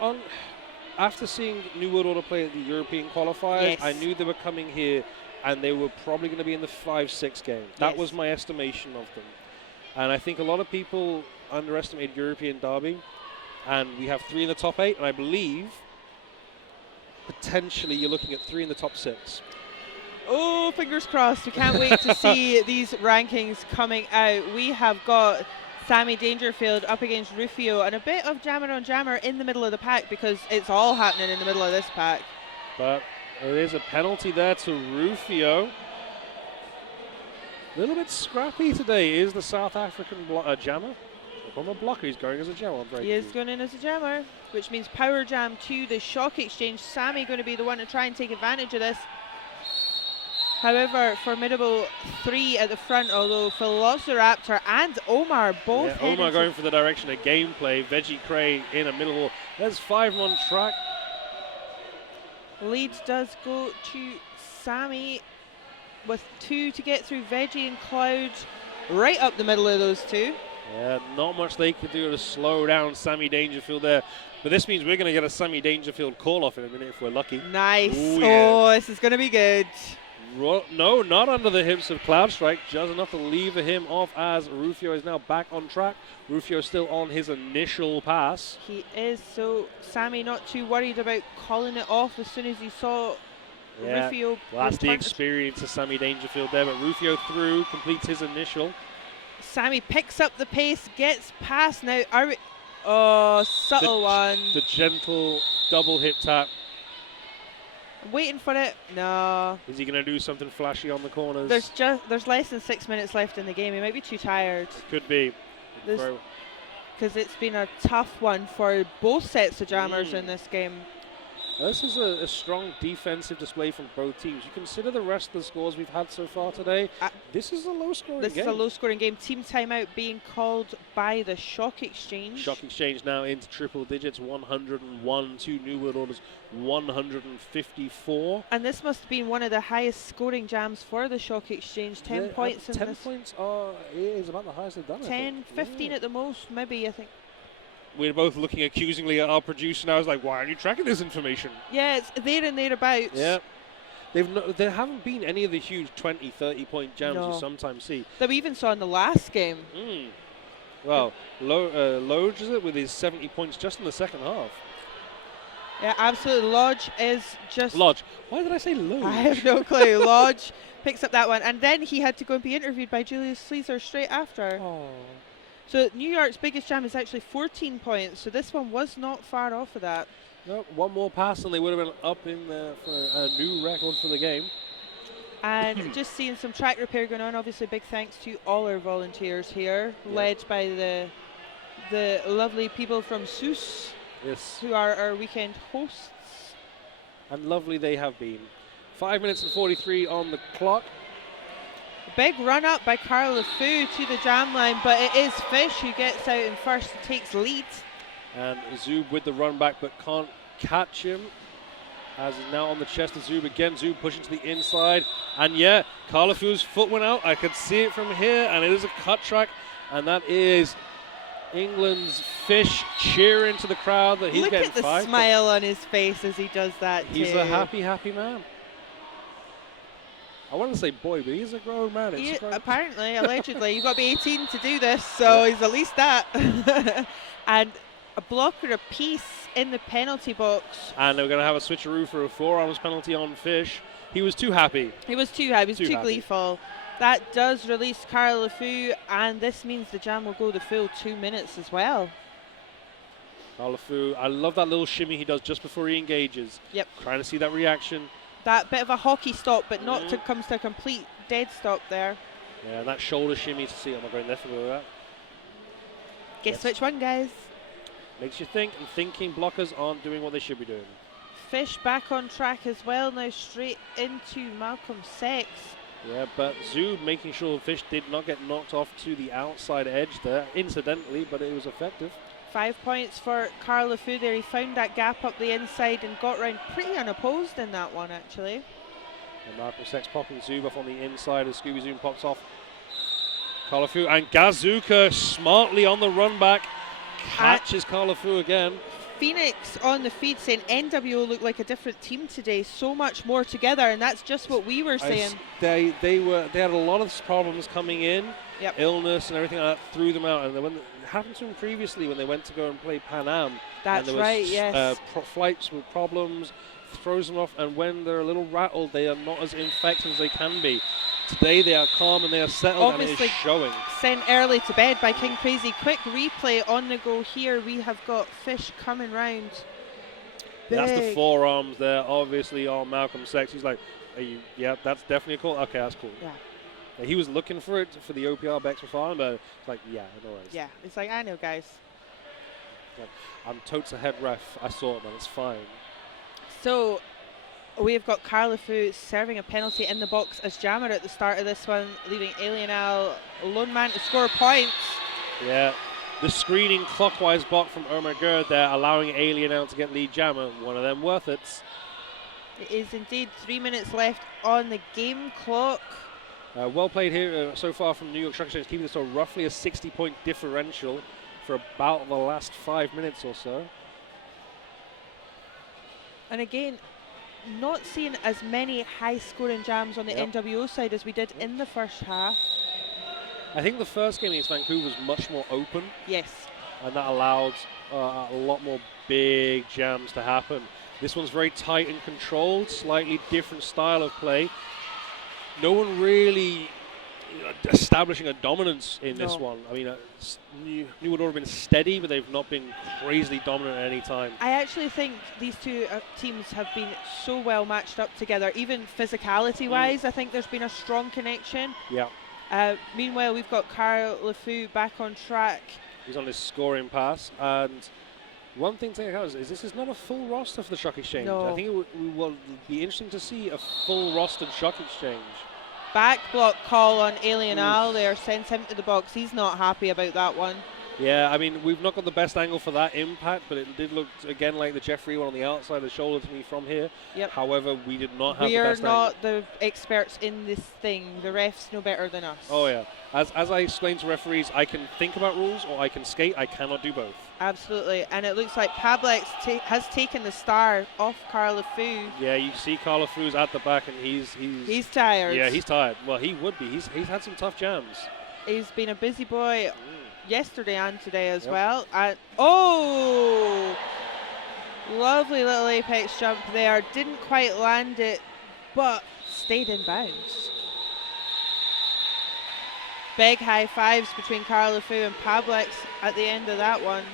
after seeing New World Order play at the European qualifiers, Yes. I knew they were coming here and they were probably going to be in the 5-6 game. That Yes. was my estimation of them. And I think a lot of people underestimated European Derby. And we have 3 in the top 8, and I believe potentially you're looking at 3 in the top 6. Oh, fingers crossed. We can't wait to see these rankings coming out. We have got Sammy Dangerfield up against Rufio, and a bit of jammer on jammer in the middle of the pack because it's all happening in the middle of this pack. But it is a penalty there to Rufio. A little bit scrappy today is the South African jammer. From a blocker, he's going as a jammer. He is going in as a jammer, which means power jam to the Shock Exchange. Sammy going to be the one to try and take advantage of this. However, formidable 3 at the front, although Velociraptor and Omar both heading Omar going for the direction of gameplay. Veggie Cray in the middle. There's 5 on track. Lead does go to Sammy with 2 to get through. Veggie and Cloud right up the middle of those 2. Yeah, not much they could do to slow down Sammy Dangerfield there. But this means we're going to get a Sammy Dangerfield call-off in a minute if we're lucky. Nice. Ooh, yeah. Oh, this is going to be good. No, not under the hips of Cloudstrike. Just enough to lever him off as Rufio is now back on track. Rufio still on his initial pass. He is, so Sammy not too worried about calling it off as soon as he saw Rufio. Well, that's the return. experience of Sammy Dangerfield there. But Rufio through, completes his initial. Sammy picks up the pace, gets past now. Oh, subtle one. The gentle double hit tap. I'm waiting for it. No. Is he going to do something flashy on the corners? There's less than 6 minutes left in the game. He might be too tired. Could be. Because it's been a tough one for both sets of jammers in this game. This is a strong defensive display from both teams. You consider the rest of the scores we've had so far today. This is a low-scoring game. This is a low-scoring game. Team timeout being called by the Shock Exchange. Shock Exchange now into triple digits, 101 to New World Order's 154. And this must have been one of the highest scoring jams for the Shock Exchange. 10 points in 10 this. 10 points is about the highest they've done. 10, 15 at the most, maybe, I think. We're both looking accusingly at our producer now. I was like, why aren't you tracking this information? Yeah, it's there and thereabouts. Yeah. There haven't been any of the huge 20, 30-point jams you sometimes see. That we even saw in the last game. Well, Lodge is it with his 70 points just in the second half. Yeah, absolutely. Lodge is just... Lodge. Why did I say Lodge? I have no clue. Lodge picks up that one. And then he had to go and be interviewed by Julius Sleazer straight after. Oh. So New York's biggest jam is actually 14 points. So this one was not far off of that. No, one more pass and they would have been up in there for a new record for the game. And just seeing some track repair going on. Obviously, big thanks to all our volunteers here, led by the lovely people from SUS, who are our weekend hosts. And lovely they have been. 5 minutes and 43 on the clock. Big run up by Carl LeFou to the jam line, but it is Fish who gets out in first and takes lead. And Zub with the run back, but can't catch him. As is now on the chest of Zub again. Zub pushing to the inside. And yeah, Carl LeFou's foot went out. I could see it from here, and it is a cut track. And that is England's Fish cheering to the crowd that he's Look getting at the 5 smile on his face as he does that. He's a happy, happy man. I want to say boy, but he's a grown man. Apparently, allegedly. You've got to be 18 to do this, so he's at least that. And a blocker apiece in the penalty box. And they're going to have a switcheroo for a forearms penalty on Fish. He was too happy. He was too gleeful. That does release Carl LeFou, and this means the jam will go the full 2 minutes as well. Carl LeFou, I love that little shimmy he does just before he engages. Yep. Trying to see that reaction. That bit of a hockey stop, but not comes to a complete dead stop there. Yeah, that shoulder shimmy to see. I'm not going there for that. Guess which one, guys? Makes you think, and thinking blockers aren't doing what they should be doing. Fish back on track as well now, straight into Malcolm Sex. Yeah, but Zub making sure Fish did not get knocked off to the outside edge there, incidentally, but it was effective. 5 points for Carl LeFou there. He found that gap up the inside and got round pretty unopposed in that one, actually. And Malcolm Sex popping Zub off on the inside as Scooby Zoom pops off. Carl LeFou and Gazuka smartly on the run back. Catches Carl LeFou again. Phoenix on the feed saying NWO look like a different team today, so much more together, and that's just what we were saying. They had a lot of problems coming in, illness and everything like that threw them out, and when it happened to them previously when they went to go and play Pan Am. That's and there right, was, yes. Flights with problems, throws them off, and when they're a little rattled, they are not as infectious as they can be. Today they are calm and they are settled, obviously, and it is showing. Sent early to bed by King Crazy. Quick replay on the go here. We have got Fish coming round. That's the forearms there, obviously on Malcolm Sex. He's like, yeah, that's definitely a call. Okay, that's cool. Yeah. He was looking for it for the OPR Bex for but it's like, yeah, no worries. Yeah, it's like, I know, guys. Like, I'm totes a head ref. I saw it, man. It's fine. So we've got Carl LeFou serving a penalty in the box as jammer at the start of this one, leaving Alien Al lone man to score points. Yeah, the screening clockwise block from Omar Gerd there, allowing Alien Al to get lead jammer. One of them worth it. It is indeed 3 minutes left on the game clock. Well played here so far from New York Stock Exchange, keeping this to roughly a 60-point differential for about the last 5 minutes or so. And again, not seeing as many high-scoring jams on the NWO side as we did in the first half. I think the first game against Vancouver was much more open. Yes. And that allowed a lot more big jams to happen. This one's very tight and controlled, slightly different style of play. No one really establishing a dominance in this one. I mean, New would have been steady, but they've not been crazily dominant at any time. I actually think these two teams have been so well matched up together, even physicality-wise. I think there's been a strong connection. Yeah. Meanwhile, we've got Carl LeFou back on track. He's on his scoring pass, and one thing to take out is this is not a full roster for the Shock Exchange. No. I think it will be interesting to see a full rostered Shock Exchange. Back block call on Alien Al there, sends him to the box. He's not happy about that one. Yeah, I mean, we've not got the best angle for that impact, but it did look, again, like the Jeffrey one on the outside of the shoulder to me from here. Yep. However, we did not have the best We are not angle. the experts in this thing. The refs know better than us. Oh, yeah. As I explained to referees, I can think about rules or I can skate. I cannot do both. Absolutely. And it looks like Pablex has taken the star off Carl LeFou. Yeah, you see Carl LeFou's at the back, and he's tired. Yeah, he's tired. Well, he would be. He's had some tough jams. He's been a busy boy yesterday and today as well. And oh, lovely little apex jump there. Didn't quite land it, but stayed in bounds. Big high fives between Carl LeFou and Pablex at the end of that one.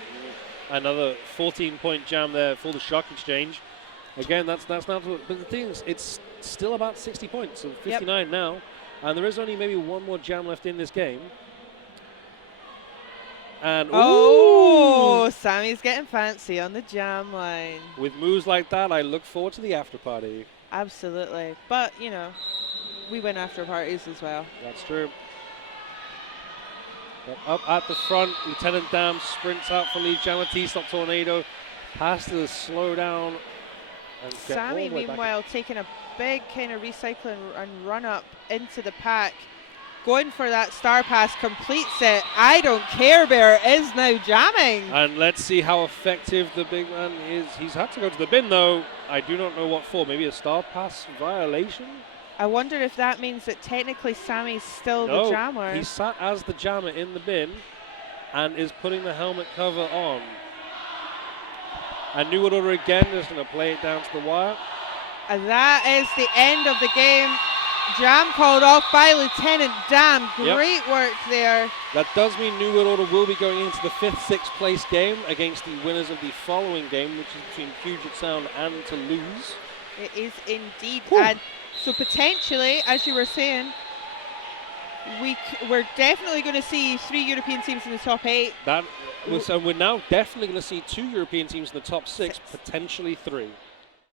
Another 14-point jam there for the Shock Exchange. Again, that's not. But the thing is, it's still about 60 points, so 59 now. And there is only maybe one more jam left in this game. And oh, Sammy's getting fancy on the jam line. With moves like that, I look forward to the after party. Absolutely. But, you know, we win after parties as well. That's true. But up at the front, Lieutenant Dam sprints out for lead jammer. T-Stop Tornado has to slow down. And get all Sammy, the way back. meanwhile, taking a big kind of recycling and run up into the pack. Going for that star pass, completes it. I don't care, Bear is now jamming. And let's see how effective the big man is. He's had to go to the bin, though. I do not know what for. Maybe a star pass violation? I wonder if that means that technically Sammy's still No, the jammer. he sat as the jammer in the bin and is putting the helmet cover on. And New World Order again is going to play it down to the wire. And that is the end of the game. Jam called off by Lieutenant Dam. Great work there. That does mean New World Order will be going into the 5th, 6th place game against the winners of the following game, which is between Puget Sound and Toulouse. It is indeed. Whew. And so potentially, as you were saying, we're definitely going to see 3 European teams in the top 8. So we're now definitely going to see 2 European teams in the top 6, potentially 3.